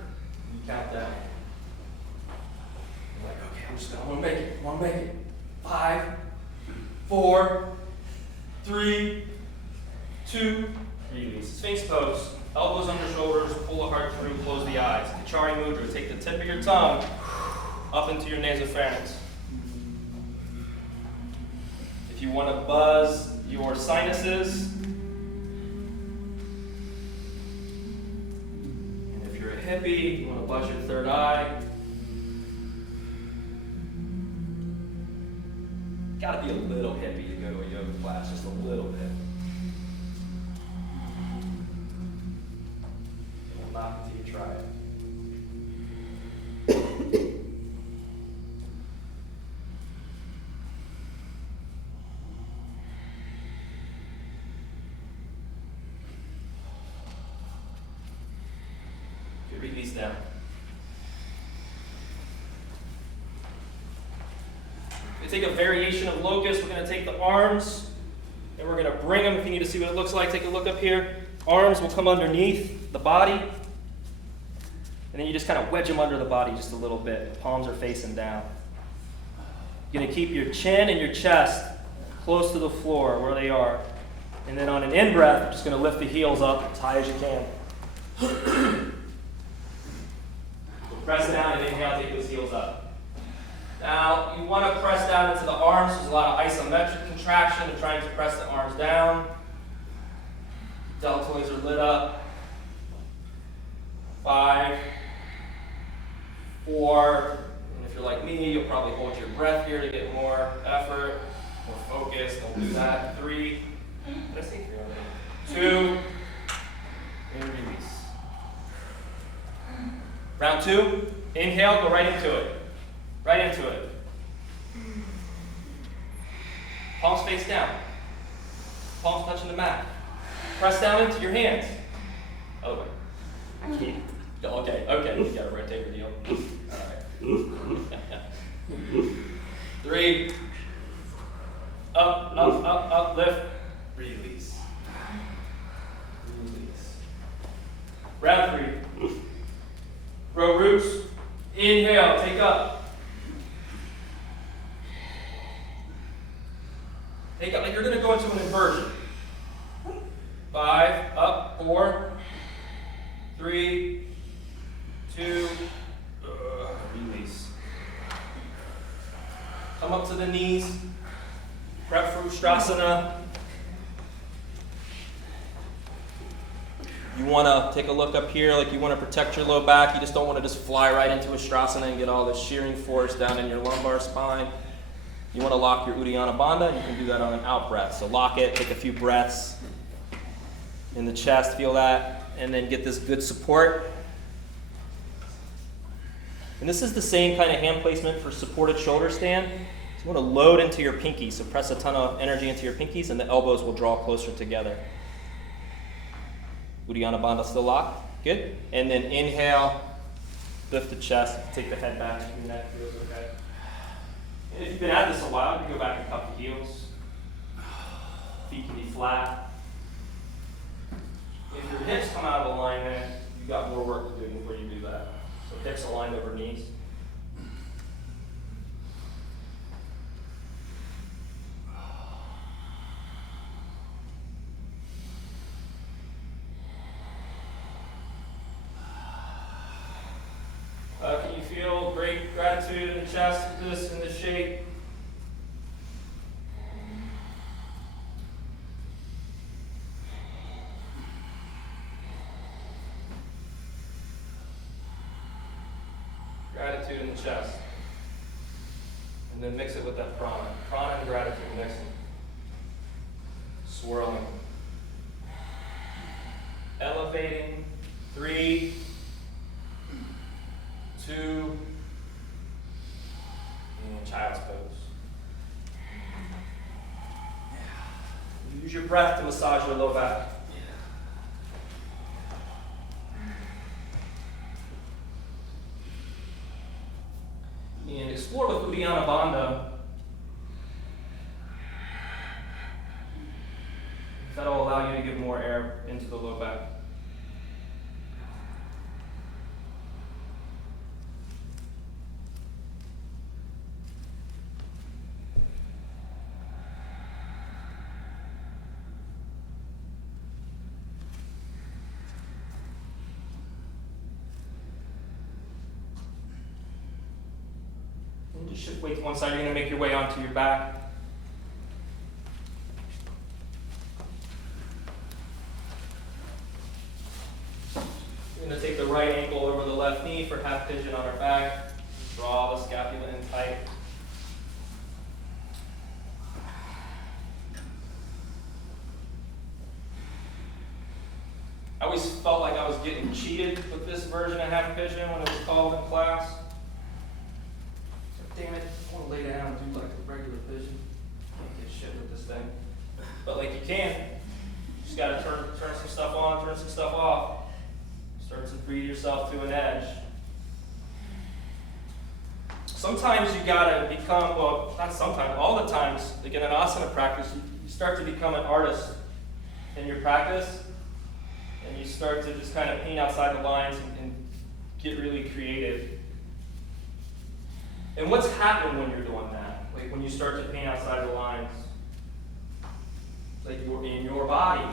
You count down. You're like, okay, I'm gonna make it. 5, 4, 3, 2, release. Sphinx pose. Elbows under shoulders, pull the heart through, close the eyes. Kachari mudra. Take the tip of your tongue up into your nasopharynx. If you want to buzz your sinuses, hippie, you want to buzz your third eye. Got to be a little hippie to go to a yoga class, just a little bit. It will not until you try it. release down. We take a variation of locust. We're going to take the arms and we're going to bring them. If you need to see what it looks like, take a look up here. Arms will come underneath the body. And then you just kind of wedge them under the body just a little bit. The palms are facing down. You're going to keep your chin and your chest close to the floor where they are. And then on an in-breath, you're just going to lift the heels up as high as you can. Press down and inhale, take those heels up. Now, you want to press down into the arms. There's a lot of isometric contraction and trying to press the arms down. Deltoids are lit up. 5, 4, and if you're like me, you'll probably hold your breath here to get more effort, more focus. Don't do that. 3, did I say 3 already? 2, and release. Round 2, inhale, go right into it. Right into it. Palms face down. Palms touching the mat. Press down into your hands. Other way. I can't. Okay, you got a rotator deal. Alright. 3. Up, lift. Release. Release. Round 3. Grow roots. Inhale, take up. Take up like you're going to go into an inversion. 5, up, 4, 3, 2, release. Come up to the knees. Prep for Ustrasana. You want to take a look up here like you want to protect your low back. You just don't want to just fly right into Ustrasana and get all this shearing force down in your lumbar spine. You want to lock your Uddiyana Bandha, and you can do that on an out breath. So lock it, take a few breaths in the chest, feel that, and then get this good support. And this is the same kind of hand placement for supported shoulder stand. So you want to load into your pinkies, so press a ton of energy into your pinkies, and the elbows will draw closer together. Uddiyana Bandha still locked. Good. And then inhale, lift the chest, take the head back, your neck feels okay. And if you've been at this a while, you can go back and cup the heels. Feet can be flat. If your hips come out of alignment, you've got more work to do before you do that. So hips aligned over knees. Can you feel great gratitude in the chest with this, in this shape? Gratitude in the chest. And then mix it with that prana. Prana and gratitude mixing. Swirling. Elevating. 3, 2, and child's pose. Use your breath to massage your low back. And explore with Uddiyana Bandha. That'll allow you to get more air into the low back. Just shift weight to one side. You're going to make your way onto your back. You're going to take the right ankle over the left knee for half pigeon on our back. Draw the scapula in tight. I always felt like I was getting cheated with this version of half pigeon when it was called in class. Damn it, I want to lay down and do like a regular pigeon. Can't get shit with this thing. But like you can. You just got to turn some stuff on, turn some stuff off. Start some breathe yourself to an edge. Sometimes you gotta become, well, not sometimes, all the times, like in an asana practice, you start to become an artist in your practice, and you start to just kind of paint outside the lines and get really creative. And what's happened when you're doing that? Like when you start to paint outside the lines? Like you're in your body.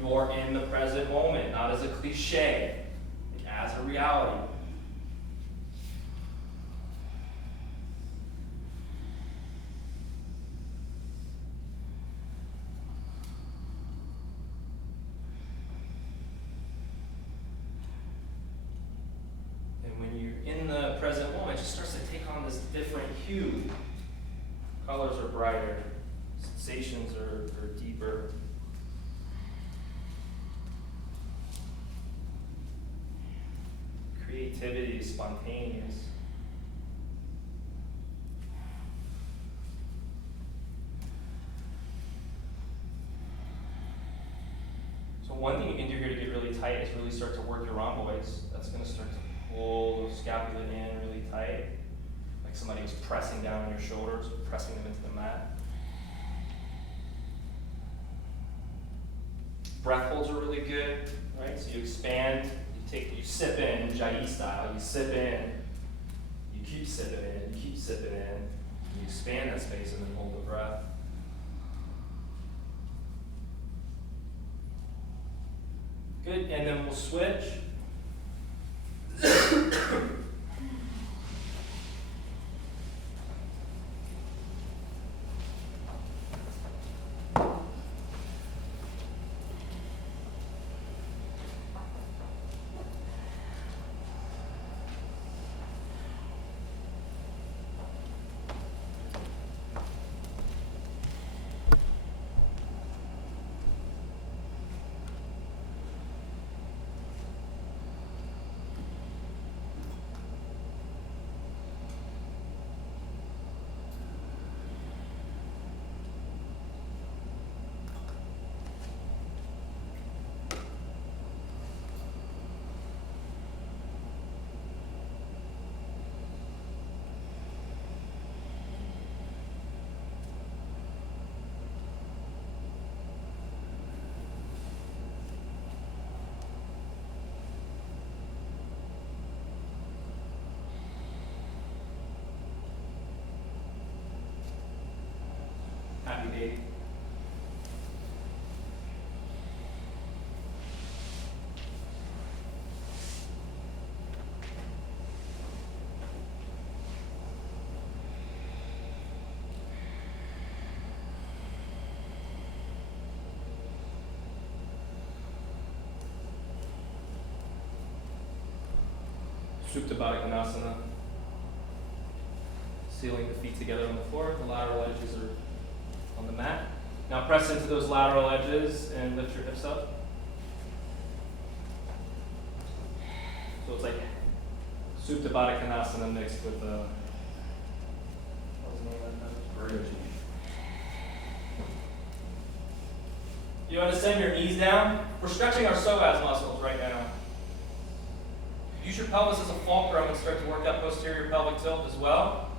You're in the present moment, not as a cliche, like as a reality. And when you're in the present moment, it just starts to take on this different hue. Colors are brighter, sensations are deeper. Creativity is spontaneous. So one thing you can do here to get really tight is really start to work your rhomboids. That's going to start to pull the scapula in really tight. Like somebody was pressing down on your shoulders, pressing them into the mat. Breath holds are really good, right? So you expand. You sip in, Jai style. You sip in, you keep sipping in, you keep sipping in, you expand that space and then hold the breath. Good, and then we'll switch. Happy baby. Supta Baddha Konasana. Sealing the feet together on the floor. The lateral edges are on the mat. Now press into those lateral edges and lift your hips up. So it's like Supta Baddha Konasana mixed with what was the name of that? Bridge. You want to send your knees down? We're stretching our psoas muscles right now. Use your pelvis as a fulcrum and start to work that posterior pelvic tilt as well.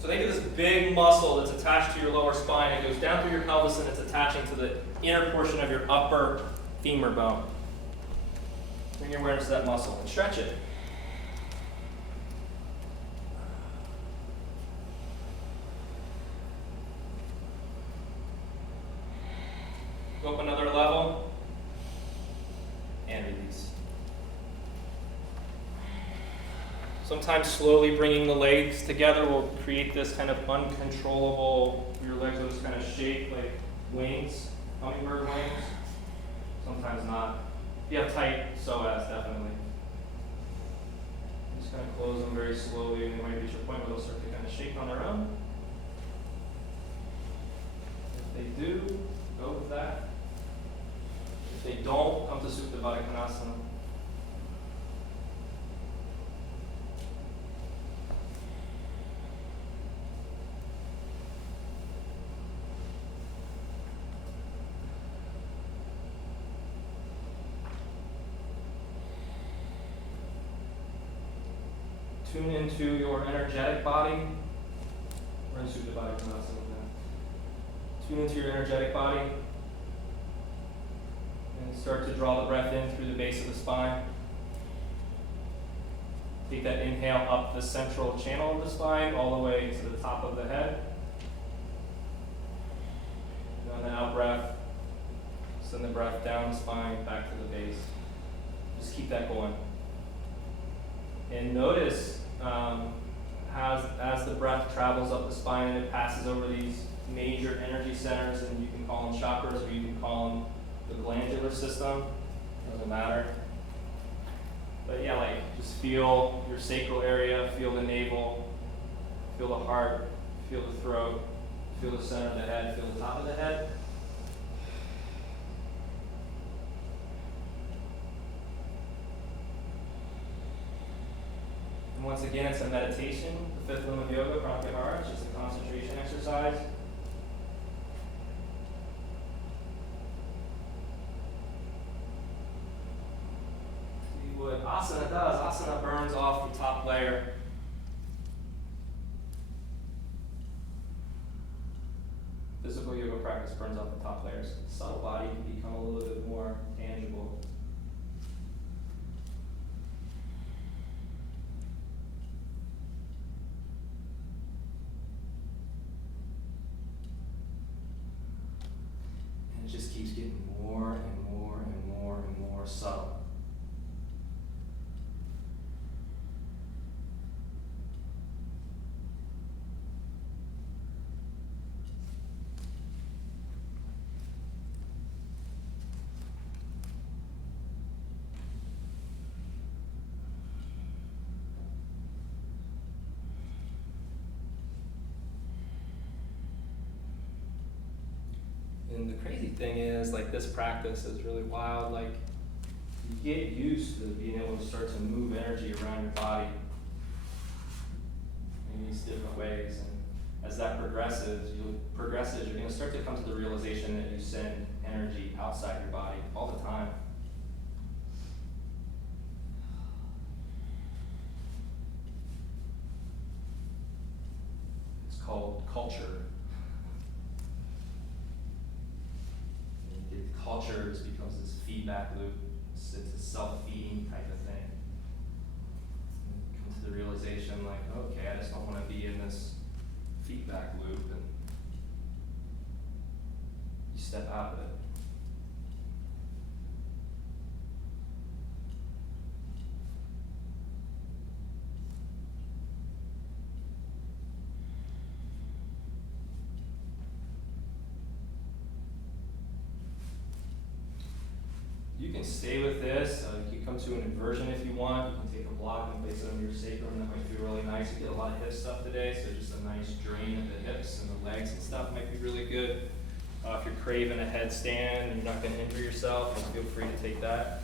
So think of this big muscle that's attached to your lower spine. It goes down through your pelvis and it's attaching to the inner portion of your upper femur bone. Bring your awareness to that muscle and stretch it. Go up another level and release. Sometimes slowly bringing the legs together will create this kind of uncontrollable, your legs will just kind of shake like wings, hummingbird wings. Sometimes not. If you have tight psoas, definitely. Just kind of close them very slowly and you might reach a point where they'll start to kind of shake on their own. If they do, go with that. If they don't, come to Supta Baddha Konasana. Tune into your energetic body. We're in Sutta Body Vinyasa now. Tune into your energetic body. And start to draw the breath in through the base of the spine. Take that inhale up the central channel of the spine, all the way to the top of the head. And on the out breath, send the breath down the spine, back to the base. Just keep that going. And notice as the breath travels up the spine and it passes over these major energy centers, and you can call them chakras or you can call them the glandular system, doesn't matter. But yeah, like just feel your sacral area, feel the navel, feel the heart, feel the throat, feel the center of the head, feel the top of the head. And once again, it's a meditation, the fifth limb of yoga, pratyahara. It's just a concentration exercise. See what asana does. Asana burns off the top layer. Physical yoga practice burns off the top layers. The subtle body can become a little bit more tangible. And it just keeps getting more and more and more and more subtle. And the crazy thing is, like, this practice is really wild. Like, you get used to being able to start to move energy around your body in these different ways. And as that progresses, you're going to start to come to the realization that you send energy outside your body all the time. It's called culture. Culture just becomes this feedback loop. It's a self-feeding type of thing. And come to the realization, like, okay, I just don't want to be in this feedback loop, and you step out of it. You can stay with this. You can come to an inversion if you want. You can take a block and place it under your sacrum. That might feel really nice. You get a lot of hip stuff today, so just a nice drain of the hips and the legs and stuff might be really good. If you're craving a headstand and you're not going to injure yourself, then feel free to take that.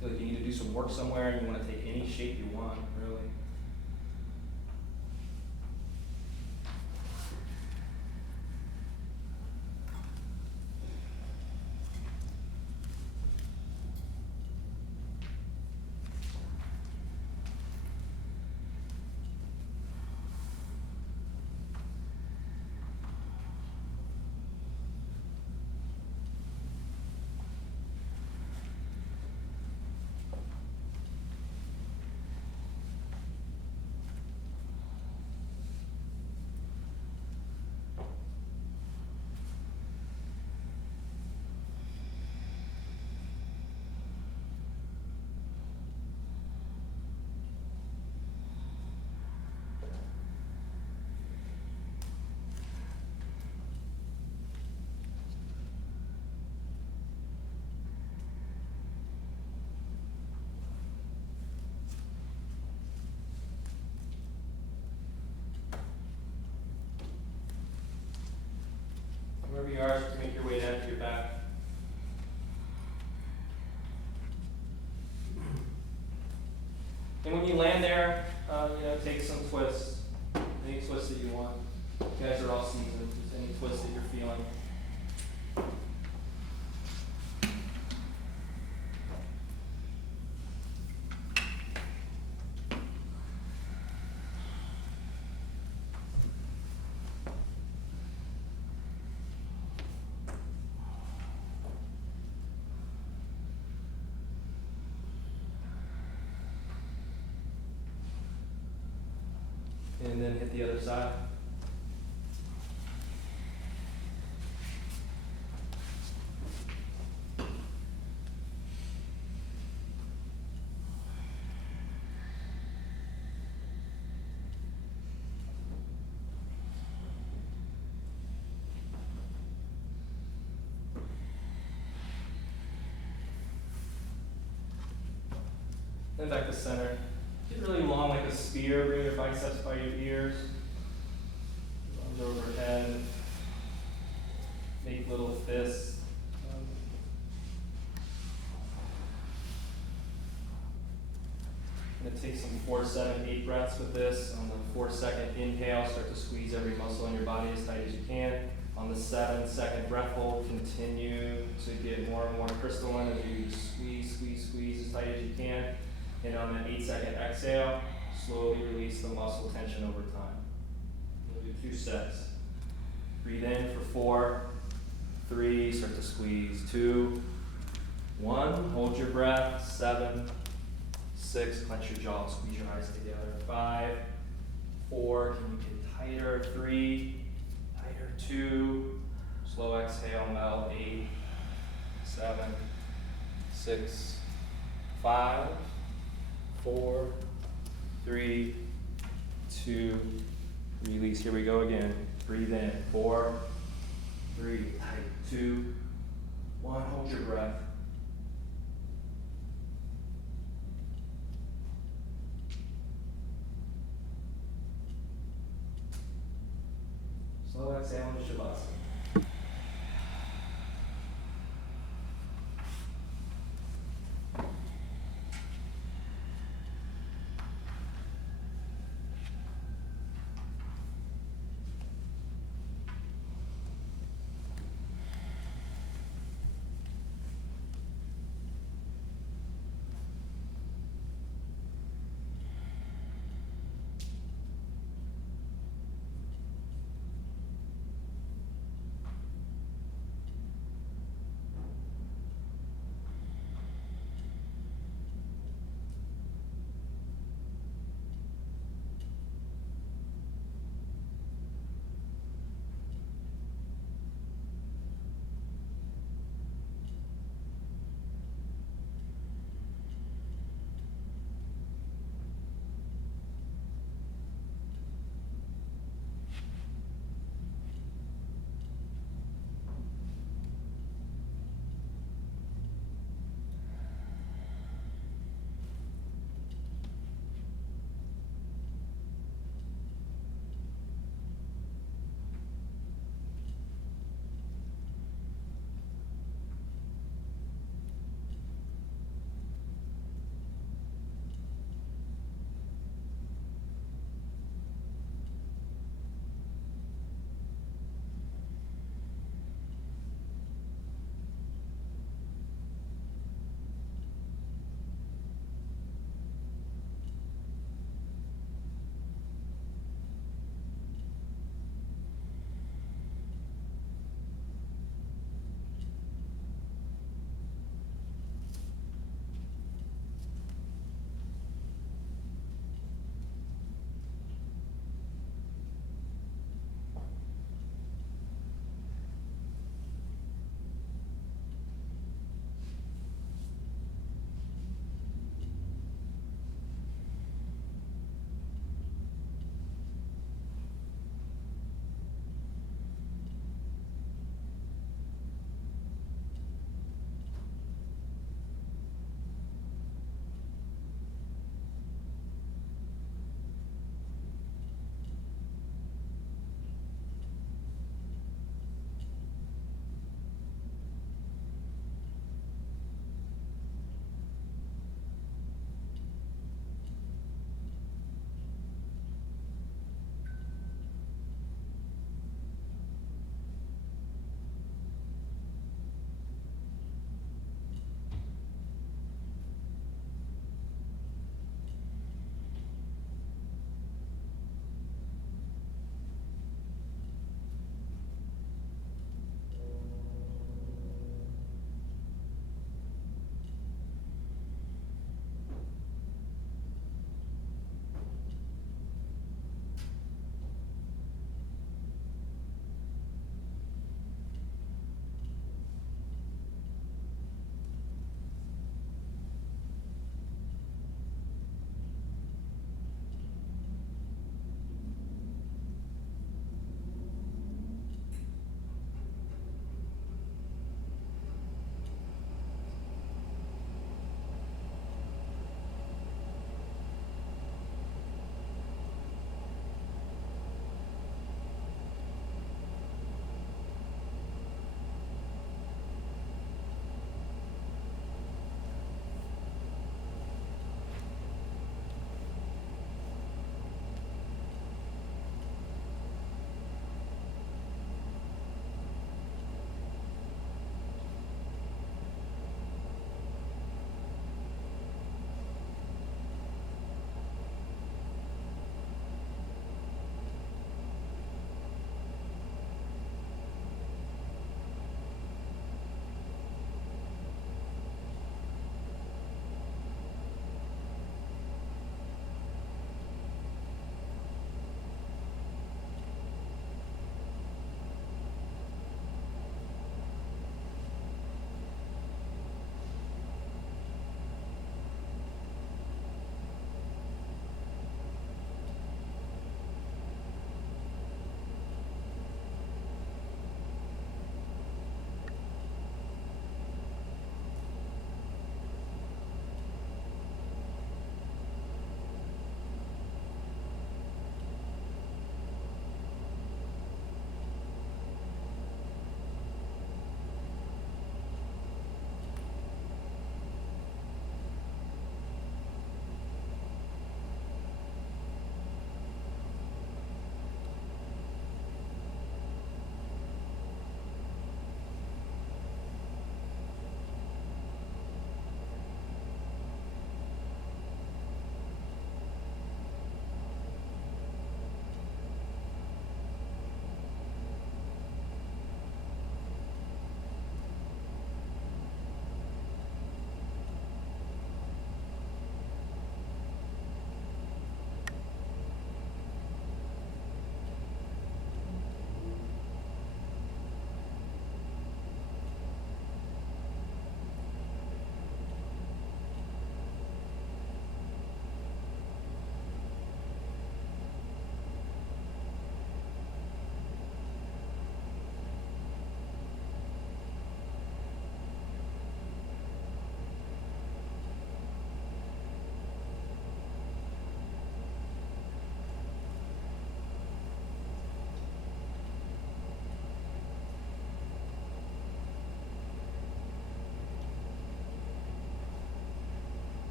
Feel like you need to do some work somewhere and you want to take any shape you want, really. Wherever you are, just make your way down to your back. And when you land there, twists. Any twists that you want. You guys are all seasoned. Just any twist that you're feeling. And then hit the other side. Then back to center. Get really long like a spear. Bring your biceps by your ears. Arms overhead. Make little fists. I'm going to take some 4, 7, 8 breaths with this. On the 4-second inhale, start to squeeze every muscle in your body as tight as you can. On the 7-second breath hold, continue to get more and more crystalline as you squeeze, squeeze, squeeze as tight as you can. And on that 8-second exhale, slowly release the muscle tension over time. We'll do 2 sets. Breathe in for 4, 3, start to squeeze. 2, 1, hold your breath. 7, 6, clench your jaw, squeeze your eyes together. 5, 4, can you get tighter? 3, tighter. 2, slow exhale, melt. 8, 7, 6, 5, 4, 3, 2, release. Here we go again. Breathe in. 4, 3, tight. 2, 1, hold your breath. Slow exhale into Shavasana.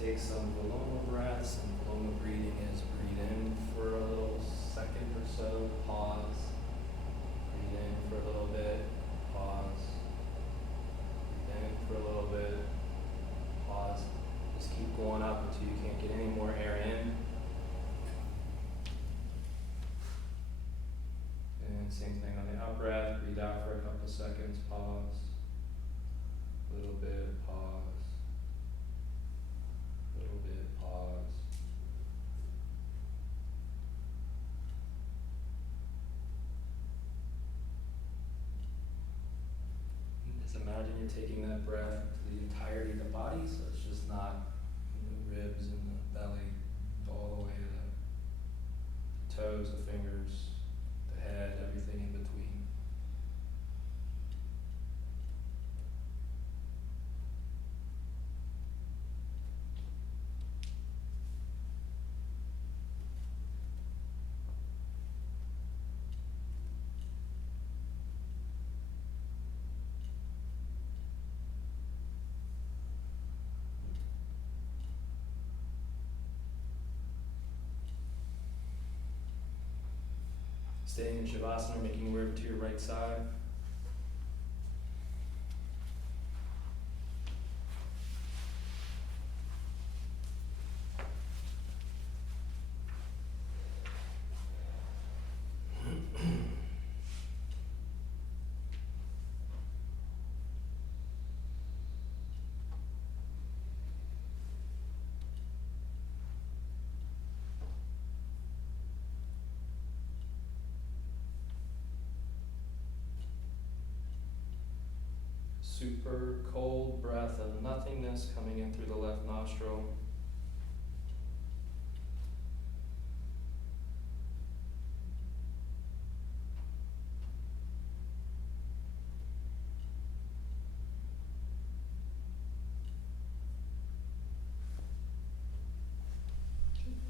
take some Aloha breaths, and Aloha breathing is breathe in for a little second or so, pause, breathe in for a little bit, pause, breathe in for a little bit, pause. Just keep going up until you can't get any more air in. And same thing on the out breath, breathe out for a couple seconds, pause, a little bit, pause, a little bit, pause. And just imagine you're taking that breath to the entirety of the body, so it's just not the ribs and the belly, all the way to the toes, the fingers, the head, everything in between. Staying in Shavasana, making your way over to your right side. Super cold breath of nothingness coming in through the left nostril.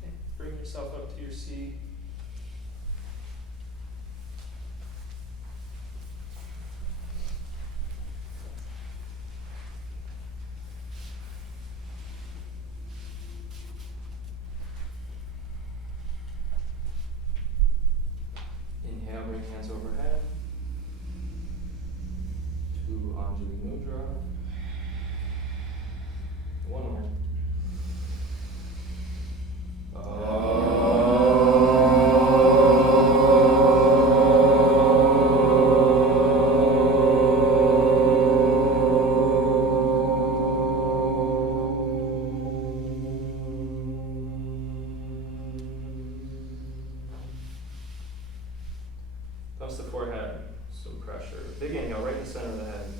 Okay. Bring yourself up to your seat. Inhale, bring hands overhead to Anjali Mudra. One more. Thumbs to forehead, some pressure. Big inhale right in the center of the head.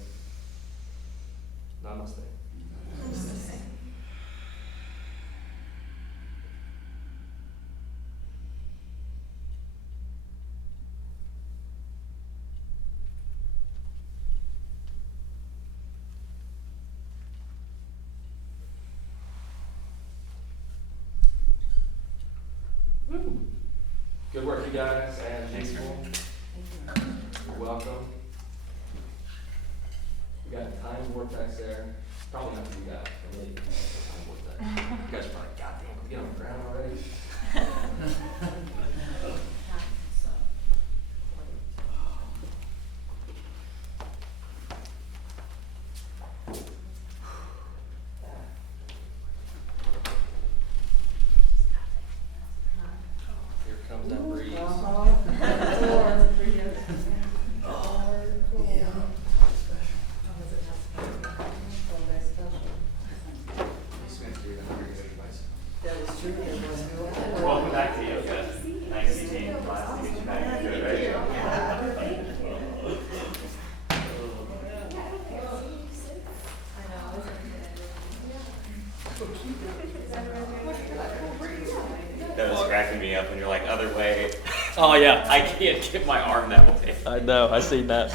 Namaste. Namaste. Woo. Good work, you guys. And peaceful. You're welcome. We got a time vortex there. Probably not for you guys, for me. Time vortex. You guys are probably, God damn, can we get on the ground already? Here comes that breeze. Welcome back to yoga. Nice to see you in class to get you back into it, right? That was cracking me up when you're like, other way. Oh, yeah. I can't get my arm that way. I know, I seen that.